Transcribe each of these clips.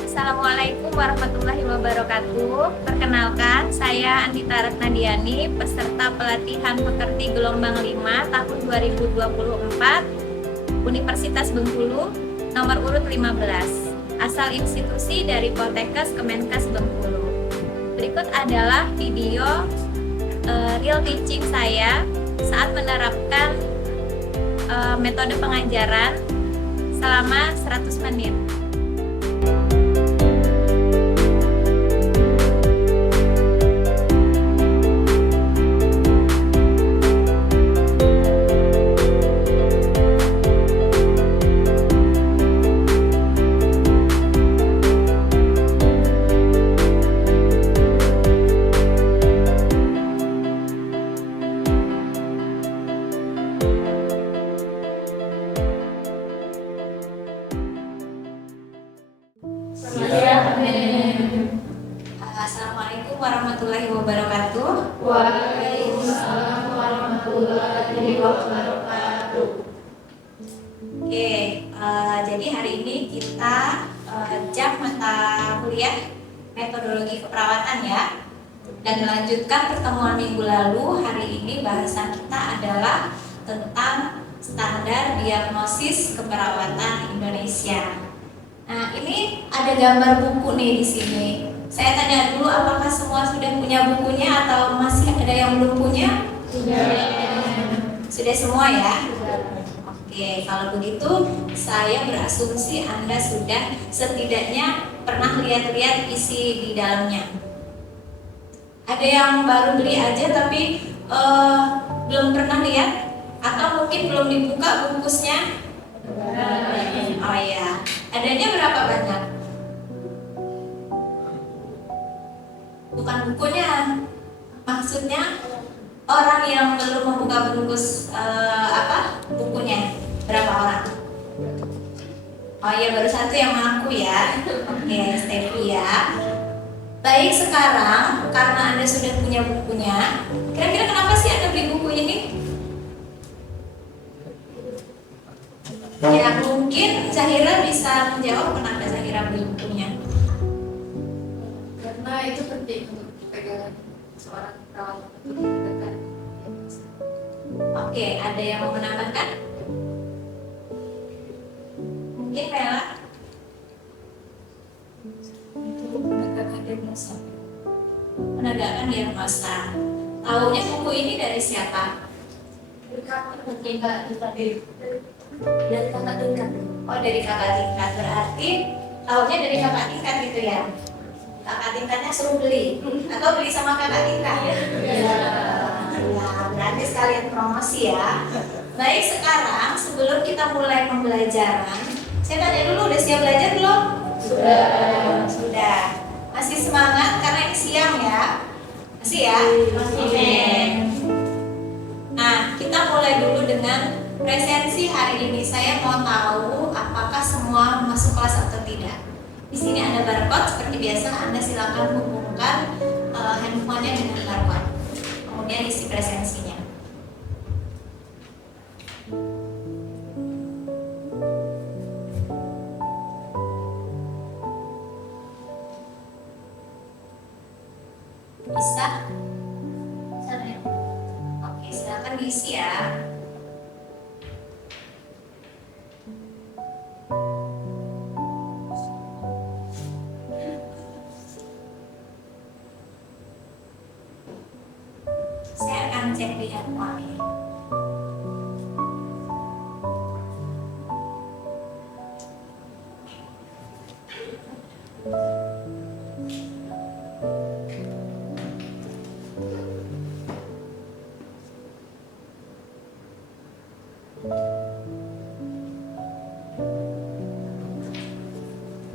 Assalamualaikum warahmatullahi wabarakatuh. Perkenalkan, saya Andita Retnadiani, peserta pelatihan pekerti gelombang 5 tahun 2024 Universitas Bengkulu, nomor urut 15, asal institusi dari Poltekkes Kemenkes Bengkulu. Berikut adalah video real teaching saya saat menerapkan metode pengajaran selama 100 menit. Assalamualaikum warahmatullahi wabarakatuh. Waalaikumsalam warahmatullahi wabarakatuh. Oke, jadi hari ini kita jam mata kuliah metodologi keperawatan ya. Dan melanjutkan pertemuan minggu lalu, hari ini bahasan kita adalah tentang standar diagnosis keperawatan Indonesia. Nah, ini ada gambar buku nih di sini. Saya tanya dulu, apakah semua sudah punya bukunya atau masih ada yang belum punya? Sudah semua ya? Oke, kalau begitu saya berasumsi Anda sudah setidaknya pernah lihat-lihat isi di dalamnya. Ada yang baru beli aja tapi belum pernah lihat, atau mungkin belum dibuka bungkusnya? Oh ya, adanya berapa banyak? Bukan bukunya, maksudnya orang yang belum membuka bungkus bukunya, berapa orang? Oh ya, baru satu yang mengaku ya. Oke, Stevie ya. Baik, sekarang karena Anda sudah punya bukunya, kira-kira kenapa sih Anda beli buku ini? Ya, mungkin Zahira bisa menjawab kenapa Zahira beli bukunya. Karena itu penting untuk pegangan seorang perawat untuk menegakkan. Oke, ada yang mau menambahkan? Mungkin Bella? Untuk menegakkan diagnosa. Menegakkan diagnosa. Tahunya buku ini dari siapa? Dari kakak tingkat. Dari kakak tingkat. Oh, dari kakak tingkat. Berarti tahunya dari kakak tingkat gitu ya? Kakak tingkatnya suruh beli atau beli sama kakak tingkat? Ya, berarti sekalian promosi ya. Baik, sekarang sebelum kita mulai pembelajaran, saya tanya dulu, udah siap belajar belum? Sudah. Masih semangat karena ini siang ya? Masih ya? Oke. Nah, kita mulai dulu dengan presensi hari ini. Saya mau tahu apakah semua masuk kelas atau tidak. Di sini ada barcode, seperti biasa Anda silakan hubungkan handphonenya dengan barcode. Kemudian isi presensinya. Bisa? Oke, silakan diisi ya. Saya akan cek di handphone.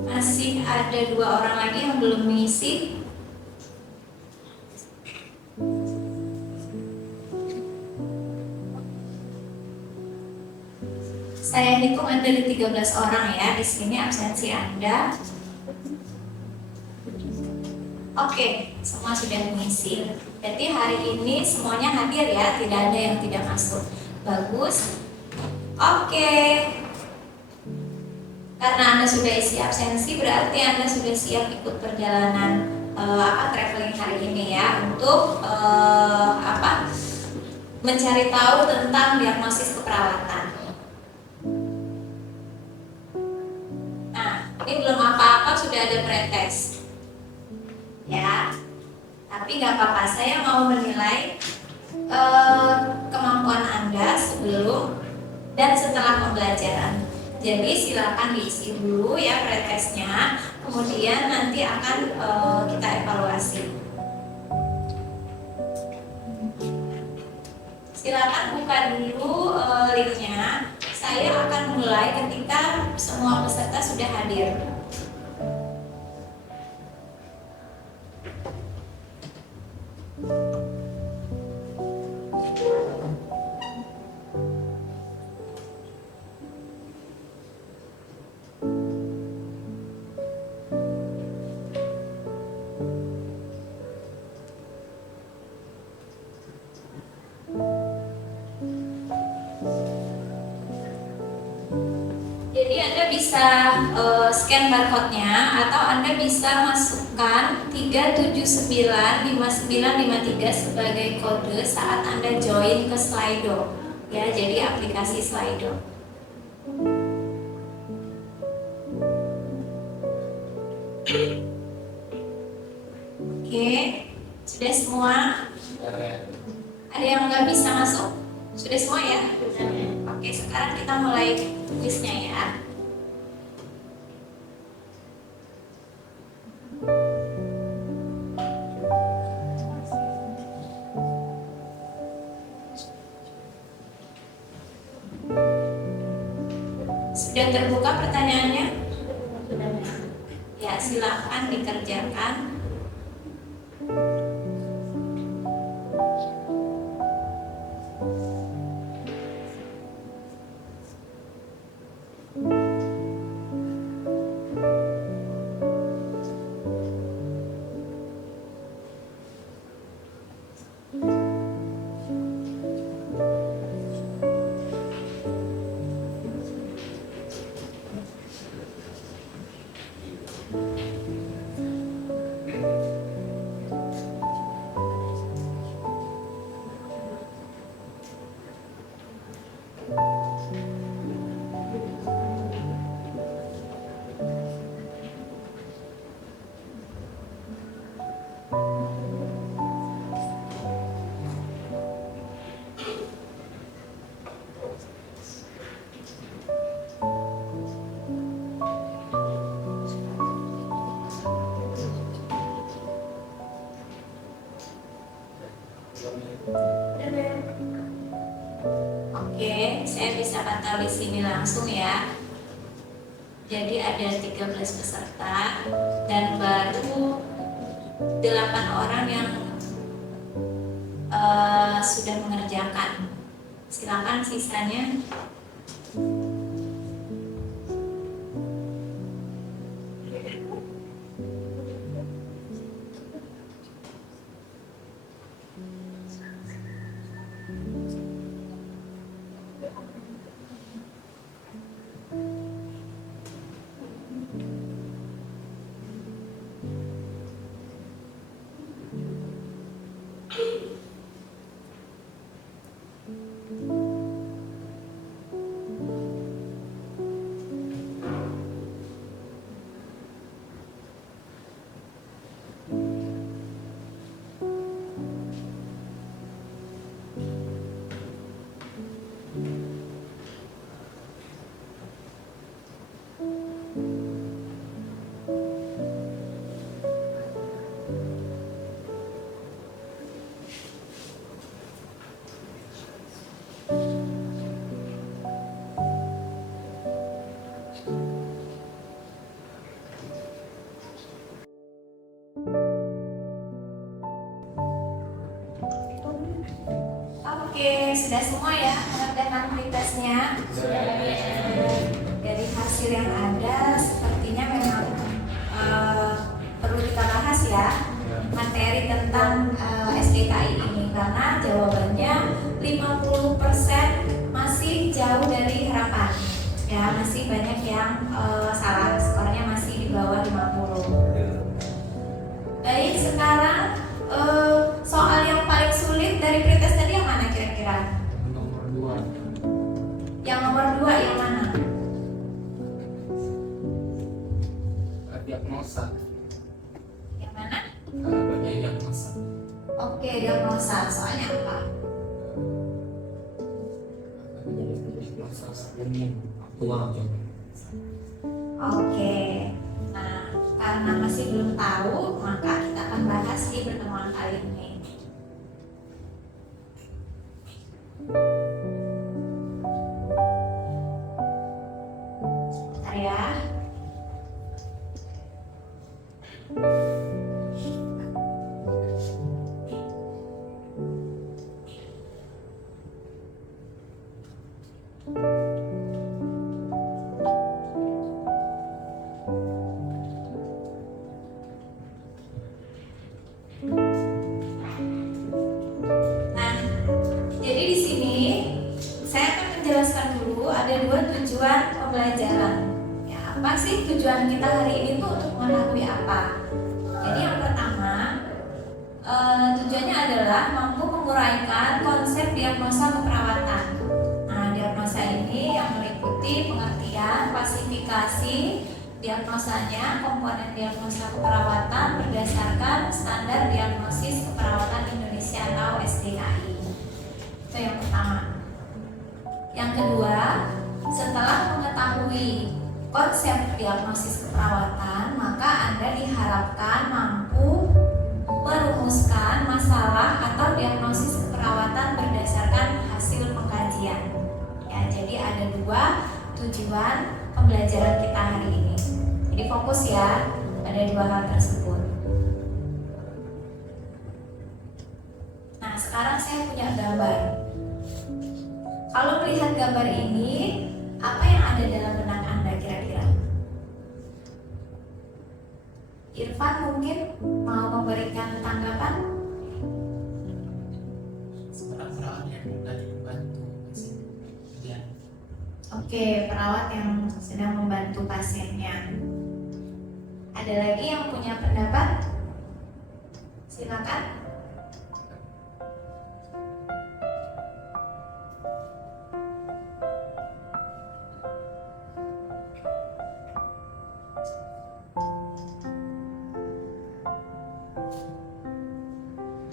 Masih ada 2 orang lagi yang belum mengisi. Saya hitung ada di 13 orang ya. Di sini absensi Anda. Oke, semua sudah mengisi. Berarti hari ini semuanya hadir ya, tidak ada yang tidak masuk. Bagus. Oke. Karena Anda sudah isi absensi, berarti Anda sudah siap ikut perjalanan traveling hari ini ya, untuk mencari tahu tentang diagnosis keperawatan. Nah, ini belum apa-apa sudah ada pretest ya, tapi nggak apa-apa, saya mau menilai kemampuan Anda sebelum dan setelah pembelajaran. Jadi silakan diisi dulu ya pretestnya, kemudian nanti akan kita evaluasi. Silakan buka dulu linknya. Saya akan mulai ketika semua peserta sudah hadir. Jadi Anda bisa scan barcode-nya atau Anda bisa masukkan 3795953 sebagai kode saat Anda join ke Slido. Ya, jadi aplikasi Slido. Oke, sudah semua? Ada yang nggak bisa masuk? Sudah semua ya? Oke, sekarang kita mulai kuisnya ya. Sudah terbuka pertanyaannya? Ya, silakan dikerjakan. Oke, saya bisa pantau di sini langsung ya. Jadi ada 13 peserta dan baru 8 orang yang sudah mengerjakan. Silakan sisanya. sudah semua ya mengerjakan pretestnya. Dari hasil yang ada, sepertinya memang perlu kita bahas ya materi tentang SDKI ini, karena jawabannya 50% masih jauh dari harapan. Ya, masih banyak yang salah, skornya masih di bawah 50. Baik, sekarang soal yang paling sulit dari pretest tadi yang mana kira-kira? Nomor 2. Yang nomor 2 yang mana? Diagnosa. Yang mana? Bagian diagnosa. Oke, diagnosa. Soalnya apa? Diagnosa umum aktual juga. Oke. Nah, karena masih belum tahu, maka kita akan bahas di pertemuan kali ini. Bentar ya. Nah, jadi di sini saya akan menjelaskan dulu ada 2 tujuan pembelajaran. Ya, apa sih tujuan kita hari ini tuh untuk mengetahui apa? Jadi yang pertama, tujuannya adalah mampu menguraikan konsep diagnosa keperawatan. Nah, diagnosa ini yang meliputi pengertian, klasifikasi diagnosanya, komponen diagnosa keperawatan berdasarkan standar diagnosis keperawatan Indonesia atau SDKI. Itu yang pertama. Yang kedua, setelah mengetahui konsep diagnosis keperawatan, maka Anda diharapkan mampu merumuskan masalah atau diagnosis keperawatan berdasarkan hasil pengkajian. Ya, jadi ada 2 tujuan pembelajaran kita hari ini. Jadi fokus ya pada 2 hal tersebut. Nah, sekarang saya punya gambar. Kalau melihat gambar ini, apa yang ada dalam benak Anda kira-kira? Irfan mungkin mau memberikan tanggapan? Seorang perawat yang tadi membantu pasien. Oke, perawat yang sedang membantu pasiennya. Ada lagi yang punya pendapat? Silakan.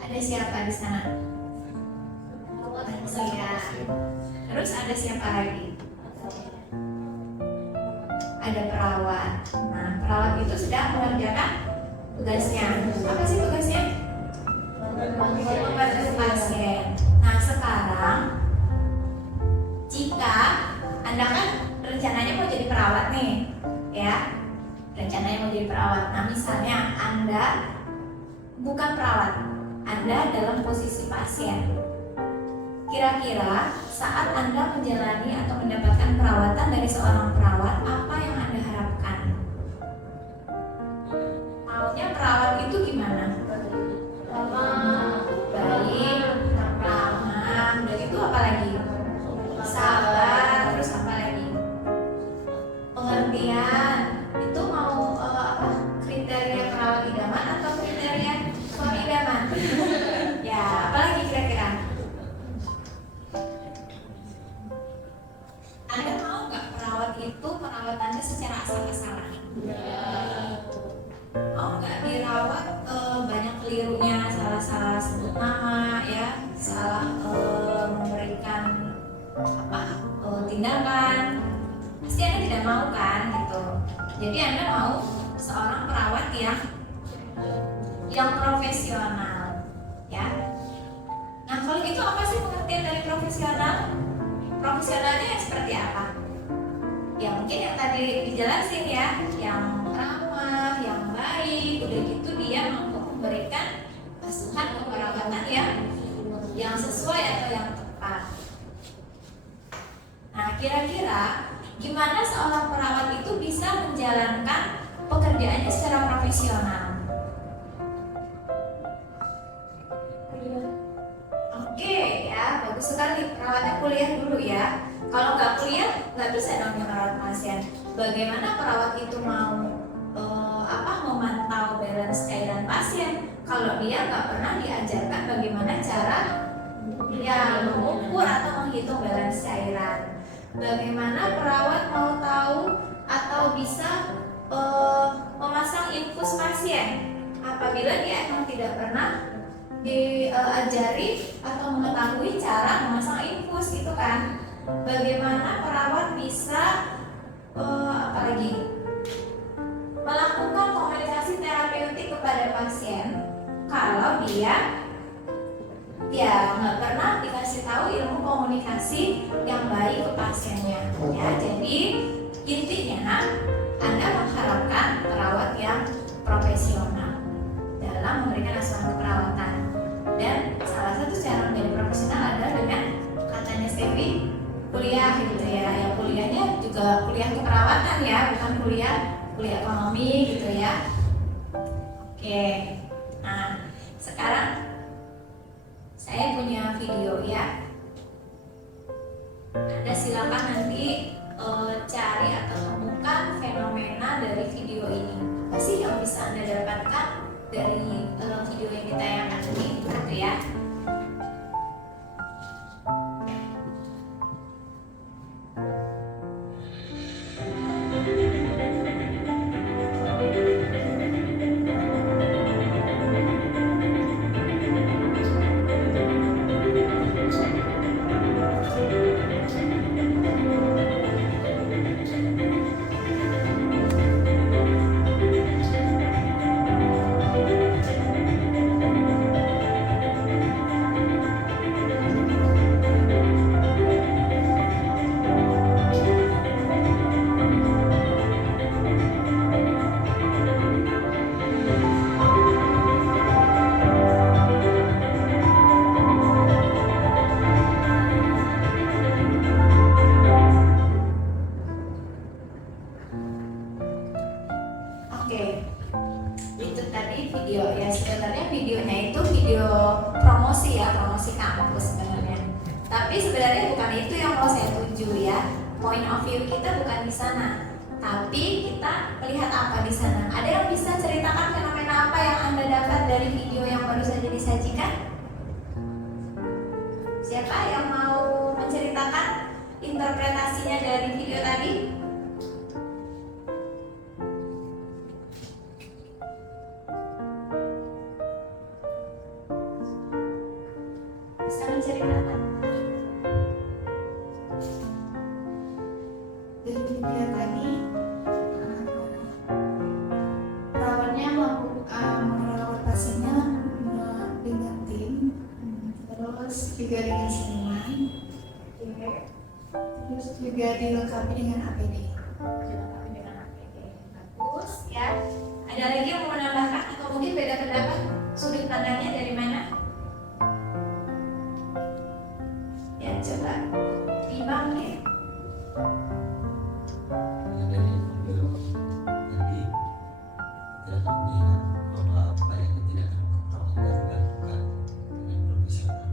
Ada siapa di sana? Saya. Terus ada siapa lagi? Ada perawat. Nah, perawat itu sedang mengerjakan tugasnya. Apa sih tugasnya? Membantu pasien. Nah, sekarang jika Anda kan rencananya mau jadi perawat nih, ya. Rencananya mau jadi perawat. Nah, misalnya Anda bukan perawat, Anda dalam posisi pasien. Kira-kira saat Anda menjalani atau mendapatkan perawatan dari seorang perawat, apa yang Anda harapkan? Maunya perawat itu gimana? Baik, ramah, udah gitu apa lagi? Sabar, terus apa lagi? Pengertian. Itu mau kriteria perawat idaman atau kriteria suami idaman? Ya, apa lagi kira-kira? Anda mau nggak perawat itu merawat Anda secara asal-asalan? Mau nggak dirawat banyak kelirunya, salah-salah sebut nama, ya, salah memberikan tindakan? Pasti Anda tidak mau kan, gitu. Jadi Anda mau seorang perawat yang profesional, ya. Nah, kalau gitu apa sih pengertian dari profesional? Profesionalnya seperti apa? Ya mungkin yang tadi dijelasin ya, yang ramah, yang baik, udah gitu dia mampu memberikan asuhan keperawatan yang sesuai atau yang tepat. kira-kira gimana seorang perawat itu bisa menjalankan pekerjaannya secara profesional? Oke ya, bagus sekali. Perawatnya kuliah dulu ya. Kalau nggak kuliah, nggak bisa dong merawat pasien. Bagaimana perawat itu mau memantau balance cairan pasien kalau dia nggak pernah diajarkan bagaimana cara mengukur atau menghitung balance cairan? Bagaimana perawat mau tahu atau bisa memasang infus pasien apabila dia emang tidak pernah diajari atau mengetahui cara memasang infus gitu kan? Bagaimana perawat bisa melakukan komunikasi terapeutik kepada pasien kalau dia nggak pernah dikasih tahu ilmu komunikasi yang baik ke pasiennya ya. Jadi intinya Anda mengharapkan perawat yang profesional dalam memberikan asuhan keperawatan, dan salah satu cara menjadi profesional adalah dengan katanya Stevie kuliah gitu ya. Ya kuliahnya juga kuliah keperawatan ya, bukan kuliah ekonomi gitu ya. Oke, nah sekarang saya punya video ya. Anda silakan nanti cari atau temukan fenomena dari video ini. Apa sih yang bisa Anda dapatkan dari video yang ditayangkan ini gitu ya. Oke, itu tadi video ya. Sebenarnya videonya itu video promosi ya, promosi kampus sebenarnya. Tapi sebenarnya bukan itu yang mau saya tuju ya. Point of view kita bukan di sana, tapi kita melihat apa di sana. Ada yang bisa ceritakan fenomena apa yang Anda dapat dari video yang baru saja disajikan? Siapa yang mau menceritakan interpretasinya dari video tadi? Bisa menceritakan? Dari video tadi perawatnya merawat pasiennya dengan tim, terus juga dengan seniman, terus juga dilengkapi dengan APD. Dilengkapi dengan APD. Bagus ya. Ada lagi yang mau menambahkan atau mungkin beda pendapat? Sudut pandangnya dari mana? Ya coba Bang ya. Dari video tadi tidak melihat bahwa apa yang tidak keperawatan dilakukan dengan profesional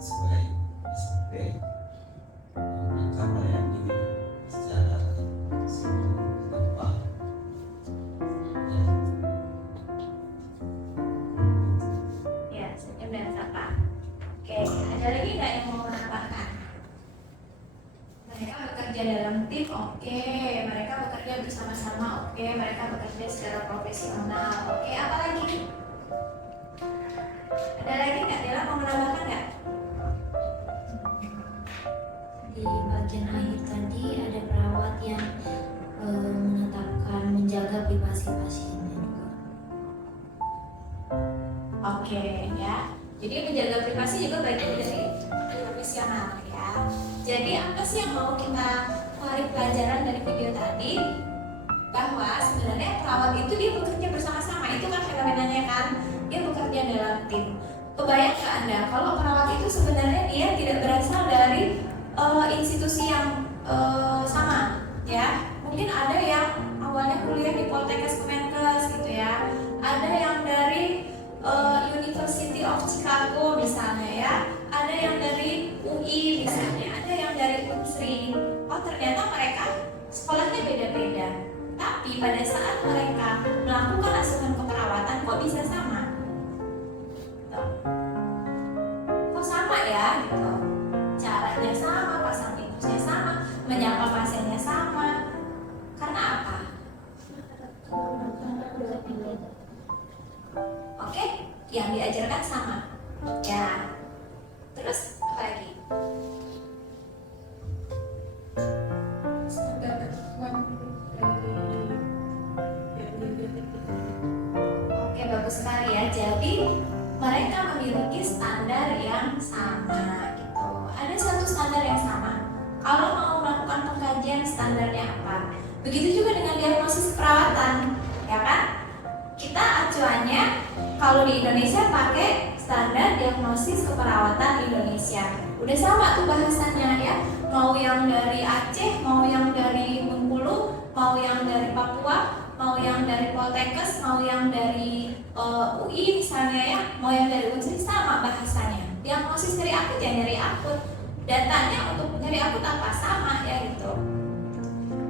sesuai SOP mereka melayani secara sungguh tanpa Ya, senyum dan sapa. Oke, ada lagi nggak yang mau menambahkan? Mereka bekerja dalam tim, oke. Mereka bekerja bersama-sama, oke. Mereka bekerja secara profesional, oke. Apa lagi? Ada lagi nggak? Dela mau menambahkan nggak? Di bagian akhir tadi ada perawat yang menetapkan menjaga privasi pasiennya juga. Oke, ya. Jadi menjaga privasi juga bagian dari profesional ya. Jadi apa sih yang mau kita tarik pelajaran dari video tadi? Bahwa sebenarnya perawat itu dia bekerja bersama-sama, itu kan fenomenanya kan, dia bekerja dalam tim. Kebayang nggak Anda kalau perawat itu sebenarnya dia tidak berasal dari institusi yang ada yang dari University of Chicago misalnya ya, ada yang dari UI misalnya, ada yang dari Unsri. Oh ternyata mereka sekolahnya beda-beda, tapi pada saat mereka melakukan asuhan keperawatan kok bisa sama? Tuh. Kok sama ya gitu? Caranya sama, pasang infusnya sama, menyapa pasiennya sama. Karena apa? Oke, yang diajarkan sama. Ya. Terus apa lagi? Standar ketentuan dari Oke, bagus sekali ya. Jadi mereka memiliki standar yang sama gitu. Ada satu standar yang sama. Kalau mau melakukan pengkajian standarnya apa? Begitu juga dengan diagnosis perawatan, ya kan? Kita acuannya kalau di Indonesia pakai standar diagnosis keperawatan Indonesia. Udah sama tuh bahasannya ya. Mau yang dari Aceh, mau yang dari Bengkulu, mau yang dari Papua, mau yang dari Poltekkes, mau yang dari UI misalnya ya, mau yang dari Unsri, sama bahasanya. Diagnosis nyeri akut ya nyeri akut. Datanya untuk nyeri akut apa? Sama ya gitu.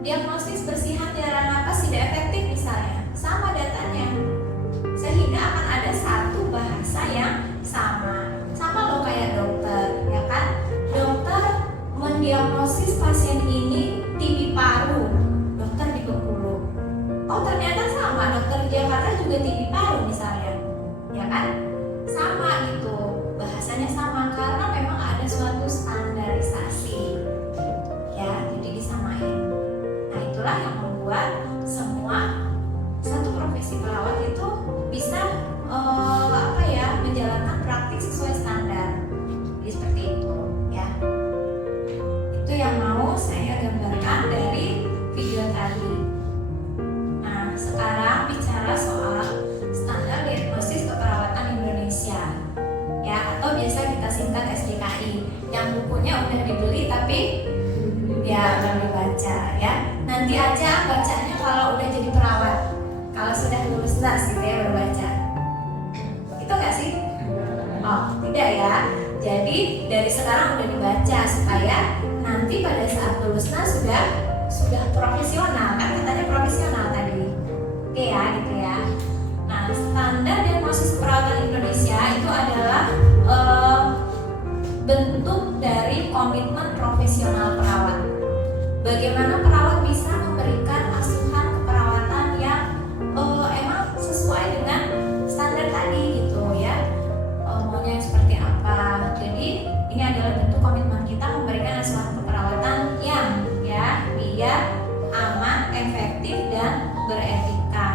Diagnosis bersihan jalan napas tidak efektif misalnya, sama datanya. Sehingga akan ada satu bahasa yang sama. Sama loh kayak dokter, ya kan? Dokter mendiagnosis pasien ini TB paru, dokter di Bengkulu. Oh ternyata sama, dokter di Jakarta juga TB paru misalnya, ya kan? Sama gitu, bahasanya sama karena memang ada suatu standarisasi, ya. Jadi disamain. Nah itulah yang membuat semua satu profesi perawat itu bisa menjalankan praktik sesuai standar. Jadi seperti itu, ya. Itu yang mau saya gambarkan dari video tadi. Nah, sekarang bicara soal standar diagnosis keperawatan Indonesia, ya, atau biasa kita singkat SDKI. Yang bukunya udah dibeli tapi ya belum dibaca, ya. Nanti aja bacanya kalau udah jadi perawat. Kalau sudah lulus nas gitu ya baru baca. Itu nggak sih? Oh, tidak ya. Jadi dari sekarang udah dibaca supaya nanti pada saat lulus nas sudah profesional, kan katanya profesional tadi. Oke ya, gitu ya. Nah, standar diagnosis keperawatan Indonesia itu adalah bentuk dari komitmen profesional perawat. Bagaimana perawat bisa memberikan asuhan keperawatan yang emang sesuai dengan standar tadi gitu ya. Maunya seperti apa. Jadi ini adalah bentuk komitmen kita memberikan asuhan keperawatan yang ya biar aman, efektif dan beretika.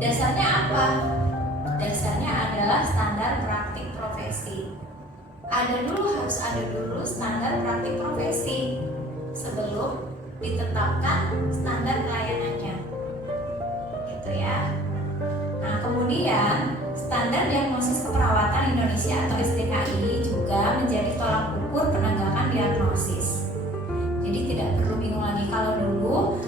Dasarnya apa? Dasarnya adalah standar praktik profesi. Harus ada dulu standar praktik profesi sebelum ditetapkan standar pelayanannya, gitu ya. Nah kemudian standar diagnosis keperawatan Indonesia atau SDKI juga menjadi tolak ukur penegakan diagnosis. Jadi tidak perlu bingung lagi kalau dulu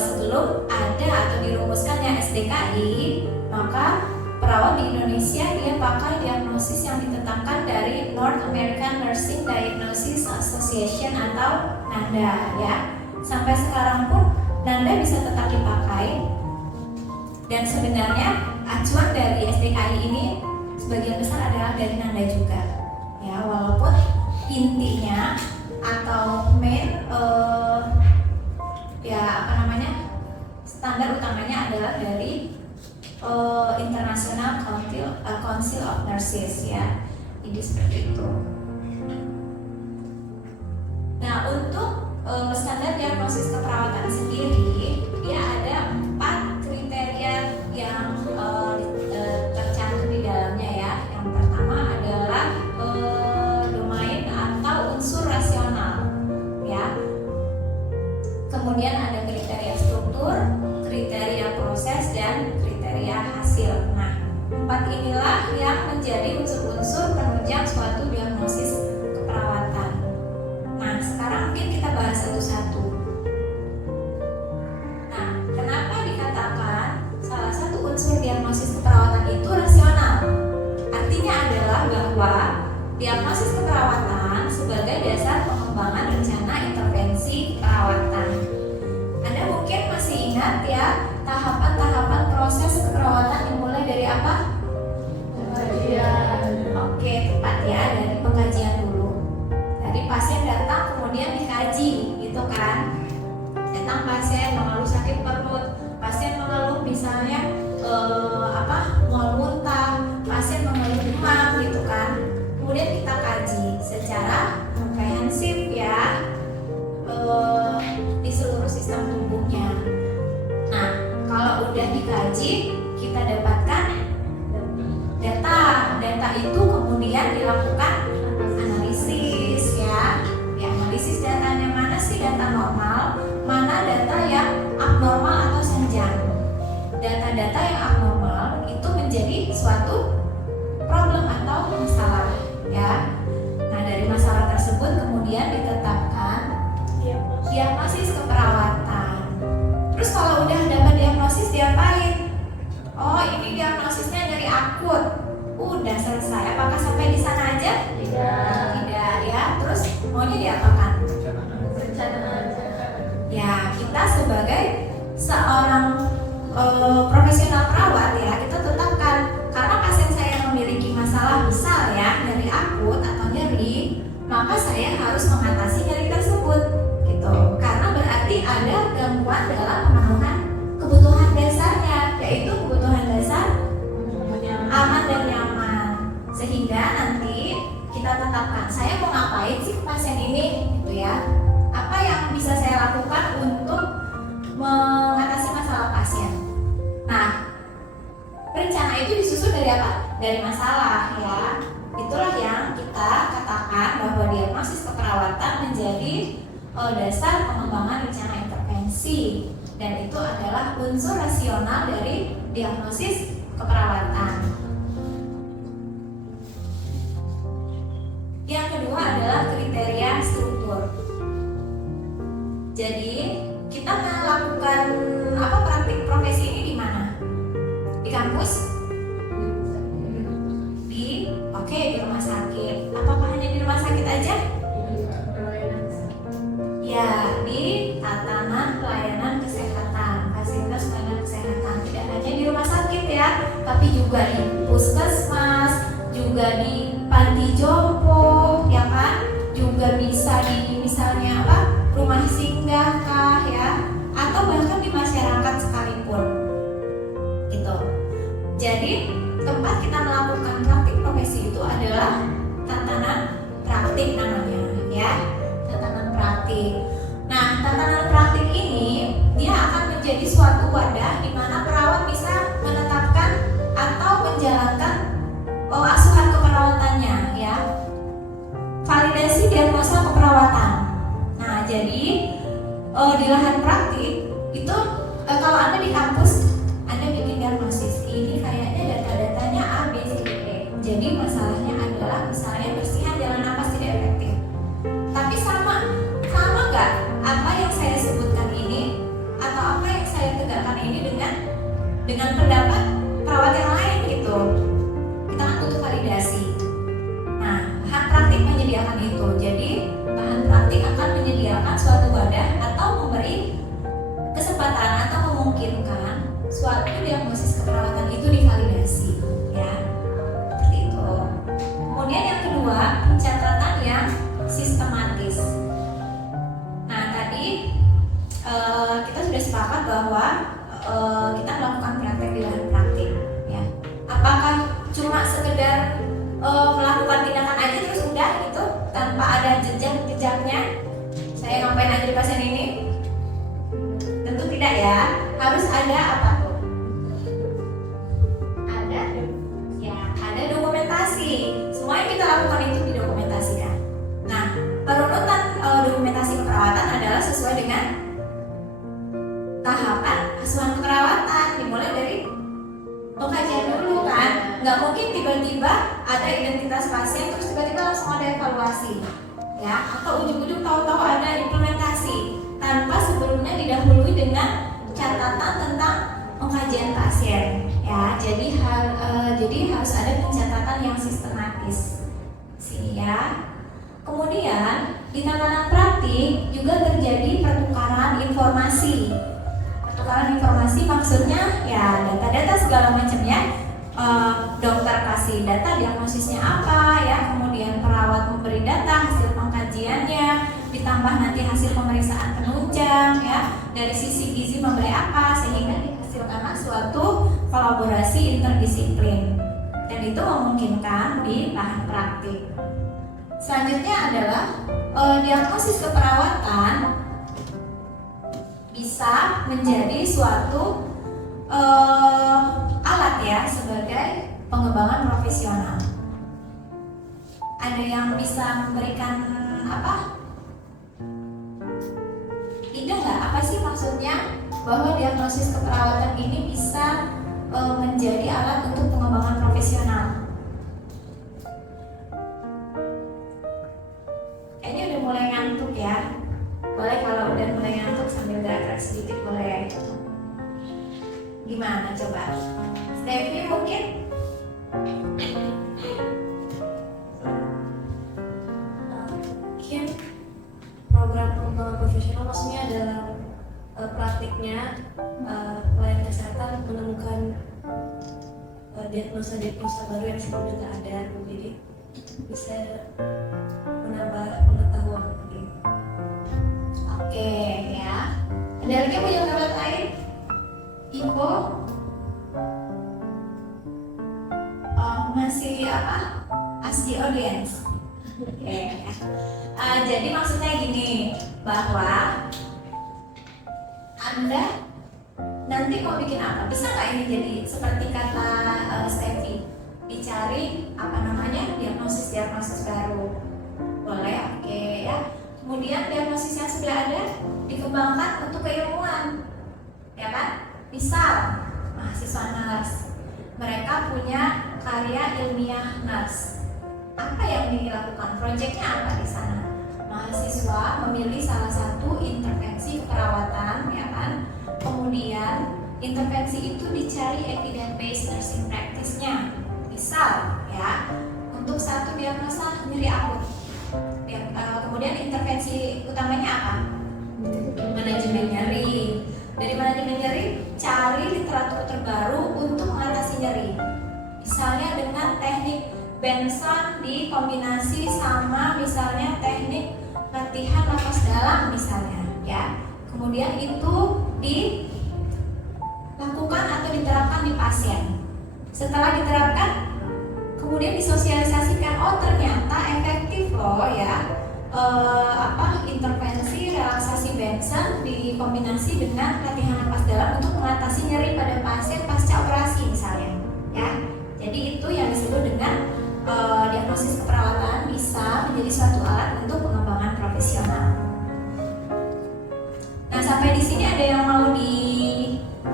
sebelum ada atau dirumuskannya SDKI, maka perawat di Indonesia dia pakai diagnosis yang ditetapkan dari North American Nursing Diagnosis Association atau NANDA ya. Sampai sekarang pun NANDA bisa tetap dipakai. Dan sebenarnya acuan dari SDKI ini sebagian besar adalah dari NANDA juga. Ya, walaupun intinya atau main standar utamanya adalah dari International Council of Nurses ya. Jadi seperti itu. Nah, untuk standar diagnosis keperawatan sendiri dia ada 4 kriteria yang tercantum di dalamnya ya. Yang pertama adalah domain atau unsur rasional ya. Kemudian ada kriteria struktur, kriteria proses dan kriteria hasil. Nah, 4 inilah yang menjadi unsur-unsur penunjang suatu diagnosis keperawatan. Nah, sekarang mungkin kita bahas satu-satu. Nah, kan, datang pasien mengeluh sakit perut, pasien mengeluh misalnya mual-muntah, pasien mengeluh demam gitu kan. Kemudian kita kaji secara komprehensif ya, di seluruh sistem tubuhnya. Nah, kalau udah dikaji, kita dapatkan data. Data itu kemudian dilakukan analisis ya. Dianalisis datanya, mana sih data normal, mana data yang abnormal atau senjang. Data-data yang abnormal itu menjadi suatu problem atau masalah ya. Nah, dari masalah tersebut kemudian ditetapkan diagnosis keperawatan. Terus kalau udah dapat diagnosis diapain? Oh, ini diagnosisnya nyeri akut. Udah selesai. Apakah sampai di sana aja? Tidak ya. Terus maunya diapakan? Ya, kita sebagai seorang profesional perawat ya, kita tetapkan, karena pasien saya memiliki masalah misal ya nyeri akut atau nyeri, maka saya harus mengatasi nyeri tersebut gitu. Karena berarti ada gangguan dalam pemenuhan kebutuhan dasarnya, yaitu kebutuhan dasar aman dan nyaman. Sehingga nanti kita tetapkan, saya mau ngapain sih pasien ini gitu ya. Apa yang bisa saya lakukan untuk mengatasi masalah pasien. Nah, rencana itu disusun dari apa? Dari masalah ya. Itulah yang kita katakan bahwa diagnosis keperawatan menjadi dasar pengembangan rencana intervensi, dan itu adalah unsur rasional dari diagnosis keperawatan. Yang kedua adalah kriteria struktur. Jadi kita melakukan praktik profesi ini di mana? Di kampus? Di rumah sakit. Apakah hanya di rumah sakit aja? Ya, di tatanan pelayanan kesehatan, fasilitas pelayanan kesehatan. Tidak hanya di rumah sakit ya, tapi juga di puskesmas, juga di panti jompo, ya kan? Juga bisa di misalnya rumah singgah kah ya, atau bahkan di masyarakat sekalipun gitu. Jadi tempat kita melakukan praktik profesi itu adalah tatanan praktik namanya ya, tatanan praktik. Nah, tatanan praktik ini dia akan menjadi suatu wadah di mana perawat bisa menetapkan atau menjalankan asuhan keperawatannya ya. Validasi diagnosa keperawatan. Nah, jadi di lahan praktik itu kalau Anda di kampus Anda bikin diagnosis, ini kayaknya data-datanya A, B, C, D, E. Jadi masalahnya adalah misalnya bersihan jalan napas tidak efektif. Tapi sama nggak apa yang saya sebutkan ini atau apa yang saya tegakkan ini dengan pendapat perawat yang lain gitu. Kita kan butuh validasi. Nah, bahan praktik menyediakan itu. Jadi bahan praktik akan menyediakan suatu wadah atau memberi kesempatan atau memungkinkan suatu diagnosis keperawatan itu divalidasi ya, seperti itu. Kemudian yang kedua, pencatatan yang sistematis. Nah, tadi kita sudah sepakat bahwa kita melakukan praktek di lahan praktik ya. Apakah cuma sekedar melakukan tindakan aja terus udah gitu tanpa ada jejak-jejaknya? Saya ngapain aja di pasien ini? Tentu tidak ya, harus ada apa tuh? Ada dokumentasi. Semua yang kita lakukan itu didokumentasikan. Nah, perunutan dokumentasi keperawatan adalah sesuai dengan tahapan asuhan keperawatan, dimulai dari pengkajian dulu kan. Nggak mungkin tiba-tiba ada identitas pasien terus tiba-tiba langsung ada evaluasi ya, atau ujung-ujung tahu-tahu ada implementasi tanpa sebelumnya didahului dengan catatan tentang pengkajian pasien ya. Jadi harus ada pencatatan yang sistematis sini ya. Kemudian di tatanan praktik juga terjadi pertukaran informasi. Pertukaran informasi maksudnya ya data-data segala macamnya. Dokter kasih data diagnosisnya apa ya, kemudian perawat memberi data hasil pengkajiannya, ditambah nanti hasil pemeriksaan penulis penunjang ya, dari sisi gizi memberi apa, sehingga dihasilkanlah suatu kolaborasi interdisiplin, dan itu memungkinkan di lahan praktik. Selanjutnya adalah diagnosis keperawatan bisa menjadi suatu alat ya sebagai pengembangan profesional. Ada yang bisa memberikan apa? Ide nggak apa sih maksudnya bahwa diagnosis keperawatan ini bisa menjadi alat untuk pengembangan profesional? Kayaknya udah mulai ngantuk ya. Boleh kalau udah mulai ngantuk sambil gerak-gerak sedikit boleh. Gimana coba? Stevie mungkin? Mungkin program pengembangan profesional maksudnya dalam praktiknya pelayan kesehatan menemukan diagnosa-diagnosa baru yang sebelumnya tidak ada, jadi bisa menambah pengetahuan. Oke ya. Ada lagi yang punya pendapat lain? Info? Masih apa? Ask the audience. Oke ya. Jadi maksudnya gini, bahwa Anda nanti mau bikin apa? Bisa nggak ini jadi seperti kata Steffi, dicari apa namanya diagnosis baru? Boleh, oke ya. Kemudian diagnosis yang sudah ada dikembangkan untuk keilmuan, ya kan? Misal mahasiswa nurse, mereka punya karya ilmiah nurse. Apa yang dilakukan? Proyeknya apa di sana? Mahasiswa memilih salah satu intervensi keperawatan, ya kan? Kemudian intervensi itu dicari evidence based nursing practice-nya. Misal, ya, untuk satu diagnosa nyeri akut. Kemudian intervensi utamanya apa? Manajemen nyeri. Dari manajemen nyeri, cari literatur terbaru untuk mengatasi nyeri. Misalnya dengan teknik Benson dikombinasi sama misalnya teknik latihan nafas dalam misalnya, ya. Kemudian itu dilakukan atau diterapkan di pasien. Setelah diterapkan, kemudian disosialisasikan, oh ternyata efektif loh ya. Intervensi relaksasi Benson dikombinasi dengan latihan nafas dalam untuk mengatasi nyeri pada pasien pasca operasi misalnya, ya. Jadi itu yang disebut dengan diagnosis keperawatan bisa menjadi suatu alat untuk pengembangan profesional. Nah, sampai di sini ada yang mau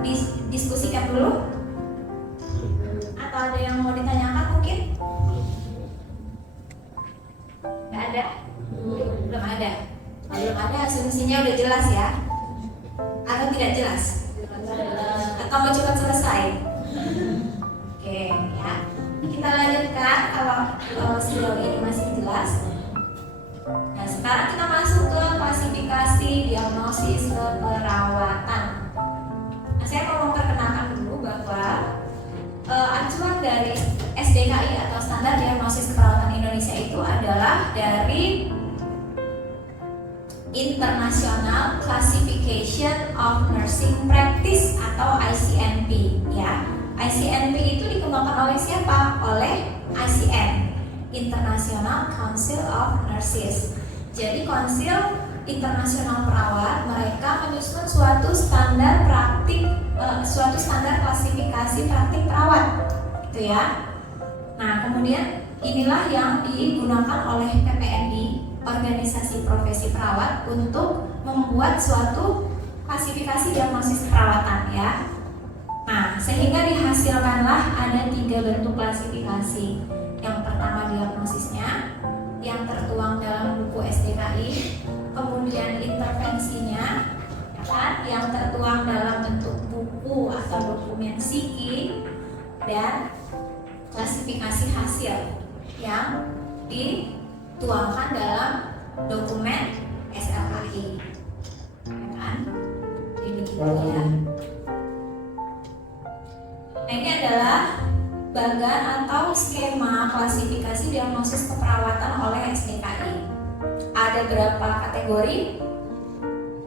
didiskusikan dulu? Atau ada yang mau ditanyakan mungkin? Nggak ada? Belum ada? Belum ada, asumsinya udah jelas ya? Atau tidak jelas? Atau mau cepat selesai? Oke, ya. Kita lanjutkan kalau sejauh ini masih jelas. Nah, sekarang kita masuk ke klasifikasi diagnosis keperawatan. Nah, saya mau memperkenalkan dulu bahwa acuan dari SDKI atau Standar Diagnosis Keperawatan Indonesia itu adalah dari International Classification of Nursing Practice atau ICNP, ya. ICNP itu dikembangkan oleh siapa? Oleh ICN, International Council of Nurses. Jadi Konsil Internasional Perawat, mereka menyusun suatu standar praktik, suatu standar klasifikasi praktik perawat, gitu ya. Nah, kemudian inilah yang digunakan oleh PPNI, Organisasi Profesi Perawat, untuk membuat suatu klasifikasi diagnosis keperawatan, ya. Nah, sehingga dihasilkanlah ada 3 bentuk klasifikasi. Yang pertama diagnosisnya, yang tertuang dalam buku SDKI, kemudian intervensinya, kan, yang tertuang dalam bentuk buku atau dokumen SIKI, dan klasifikasi hasil yang dituangkan dalam dokumen SLKI, kan? Ini begitu ya. Nah, ini adalah bagan atau skema klasifikasi diagnosis keperawatan oleh SDKI. Ada berapa kategori?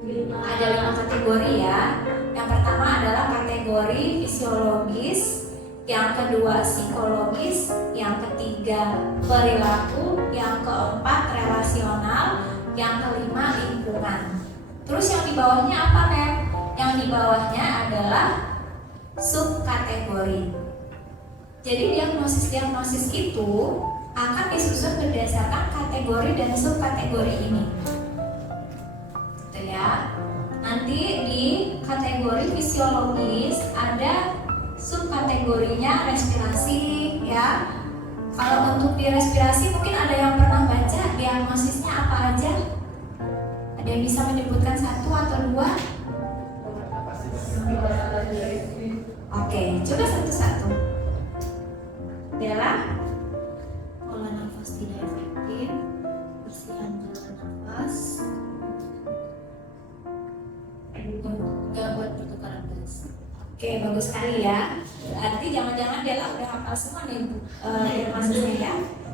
6 Ada 5 kategori ya. Yang pertama adalah kategori fisiologis, yang kedua psikologis, yang ketiga perilaku, yang keempat relasional, yang kelima lingkungan. Terus yang di bawahnya apa, Mem? Yang di bawahnya adalah subkategori. Jadi diagnosis itu akan disusun berdasarkan kategori dan subkategori ini. Gitu ya. Nanti di kategori fisiologis ada subkategorinya respirasi ya. Kalau untuk di respirasi mungkin ada yang pernah baca diagnosisnya apa aja? Ada yang bisa menyebutkan 1 atau 2? Oke, coba satu-satu. Bella? Pola nafas tidak efektif, bersihan jalan nafas, gangguan pertukaran gas. Oke, bagus sekali ya. Berarti jangan-jangan Bella udah hafal semua nih maksudnya ya.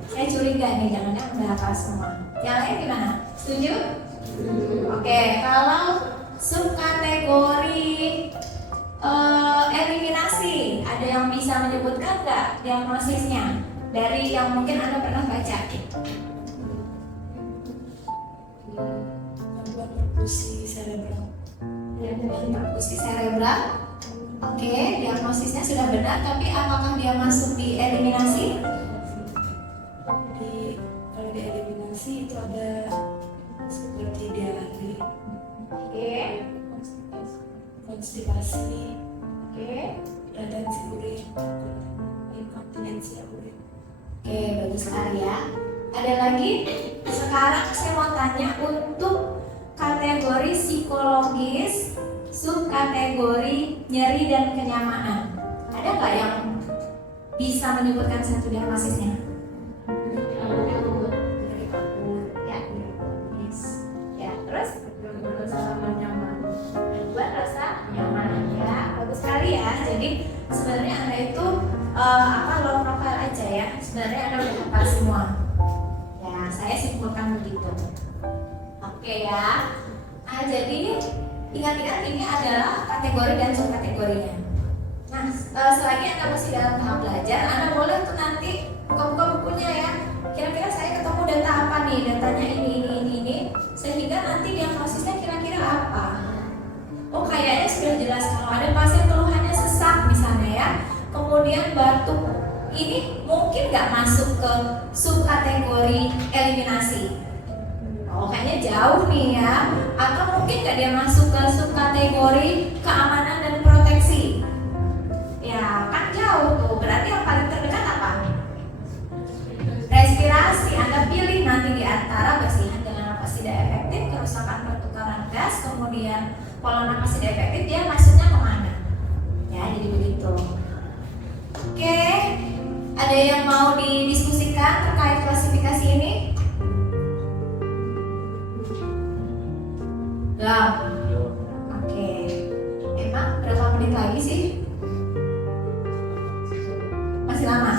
Saya curiga nih, jangan-jangan udah hafal semua. Yang lain gimana? Setuju? Oke, kalau subkategori eliminasi, ada yang bisa menyebutkan nggak diagnosisnya dari yang mungkin Anda pernah baca? Gangguan perkusi serebral. Gangguan perkusi serebral. Oke, diagnosisnya sudah benar, tapi apakah dia masuk di eliminasi? Kalau di eliminasi itu ada seperti diare, Oke, konstipasi, oke. retensi urin, inkontinensi urin. Oke, bagus sekali ya. Ada lagi? Sekarang saya mau tanya untuk kategori psikologis, subkategori nyeri dan kenyamanan. Ada nggak yang bisa menyebutkan satu diagnosisnya? Nyeri perut, ya. Yes. Ya, terus? Buat rasa nyaman ya. Bagus sekali ya. Jadi sebenarnya Anda itu low profile aja ya. Sebenarnya Anda udah hafal semua. Ya, saya simpulkan begitu. Oke ya. Nah, jadi ingat-ingat ini adalah kategori dan subkategorinya. Nah, selagi Anda masih dalam tahap belajar, Anda boleh tuh nanti buka-buka bukunya ya. Kira-kira saya ketemu data apa nih? Datanya ini. Sehingga nanti diagnosisnya kira-kira apa? Oh, kayaknya sudah jelas kalau ada pasien keluhannya sesak misalnya ya. Kemudian batuk, ini mungkin nggak masuk ke subkategori eliminasi. Oh, kayaknya jauh nih ya. Atau mungkin nggak dia masuk ke subkategori keamanan dan proteksi. Ya, kan jauh tuh. Berarti yang paling terdekat apa? Respirasi. Anda pilih nanti di antara bersihan jalan nafas tidak efektif, kerusakan pertukaran gas, kemudian pola nafas tidak efektif, dia masuknya kemana? Ya, jadi begitu. Oke, ada yang mau didiskusikan terkait klasifikasi ini? Belum? Oke. Emang berapa menit lagi sih? Masih lama?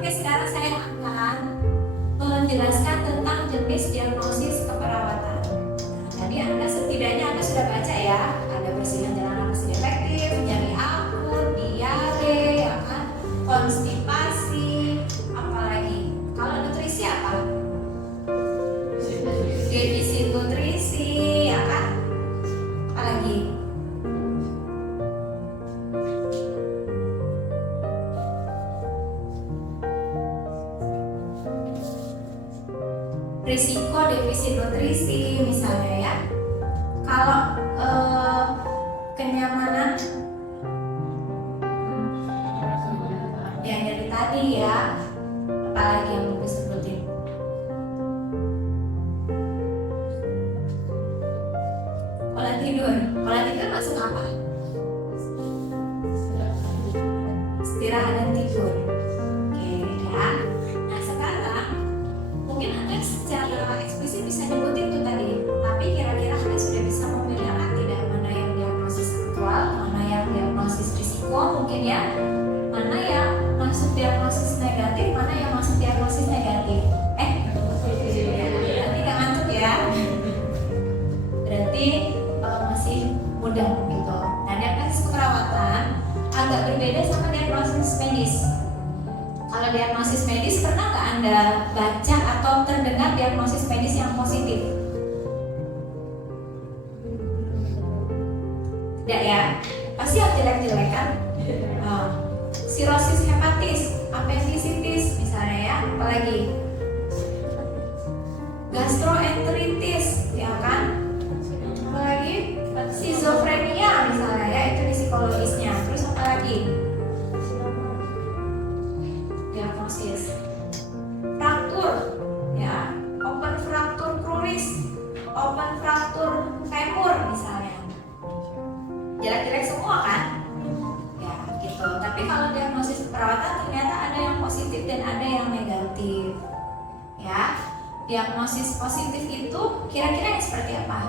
Oke, sekarang saya akan menjelaskan tentang jenis diagnosis keperawatan. Tadi Anda setidaknya sudah baca ya, ada bersihan jalan nafas tidak efektif, nyeri akut, diare, ya kan, konstipasi, apalagi. Kalau nutrisi apa? Defisit nutrisi, ya kan? Apalagi? Risiko defisit nutrisi misalnya ya. Kalau kenyamanan yang dari tadi ya, apalagi yang mau disebutin? Pola tidur masuk apa? Istirahat dan tidur. Oke ya. Nah sekarang mungkin Anda secara eksplisit bisa nyebutin tuh tadi, tapi kira-kira Anda sudah bisa membedakan tidak mana yang diagnosis aktual, mana yang diagnosis risiko mungkin ya, mana yang masuk diagnosis negatif, mana medis. Kalau diagnosis medis, pernah nggak Anda baca atau terdengar diagnosis medis yang positif? Tidak ya, pasti yang jelek-jelek kan? Sirosis hepatis, appendicitis misalnya ya, apalagi gastroenteritis, ya kan? Apalagi schizofrenia misalnya ya, itu di psikologisnya. Terus apalagi? Diagnosis fraktur, ya, open fraktur kruris, open fraktur femur misalnya. Jelek-jelek semua kan? Ya gitu. Tapi kalau diagnosis keperawatan ternyata ada yang positif dan ada yang negatif. Ya, diagnosis positif itu kira-kira yang seperti apa?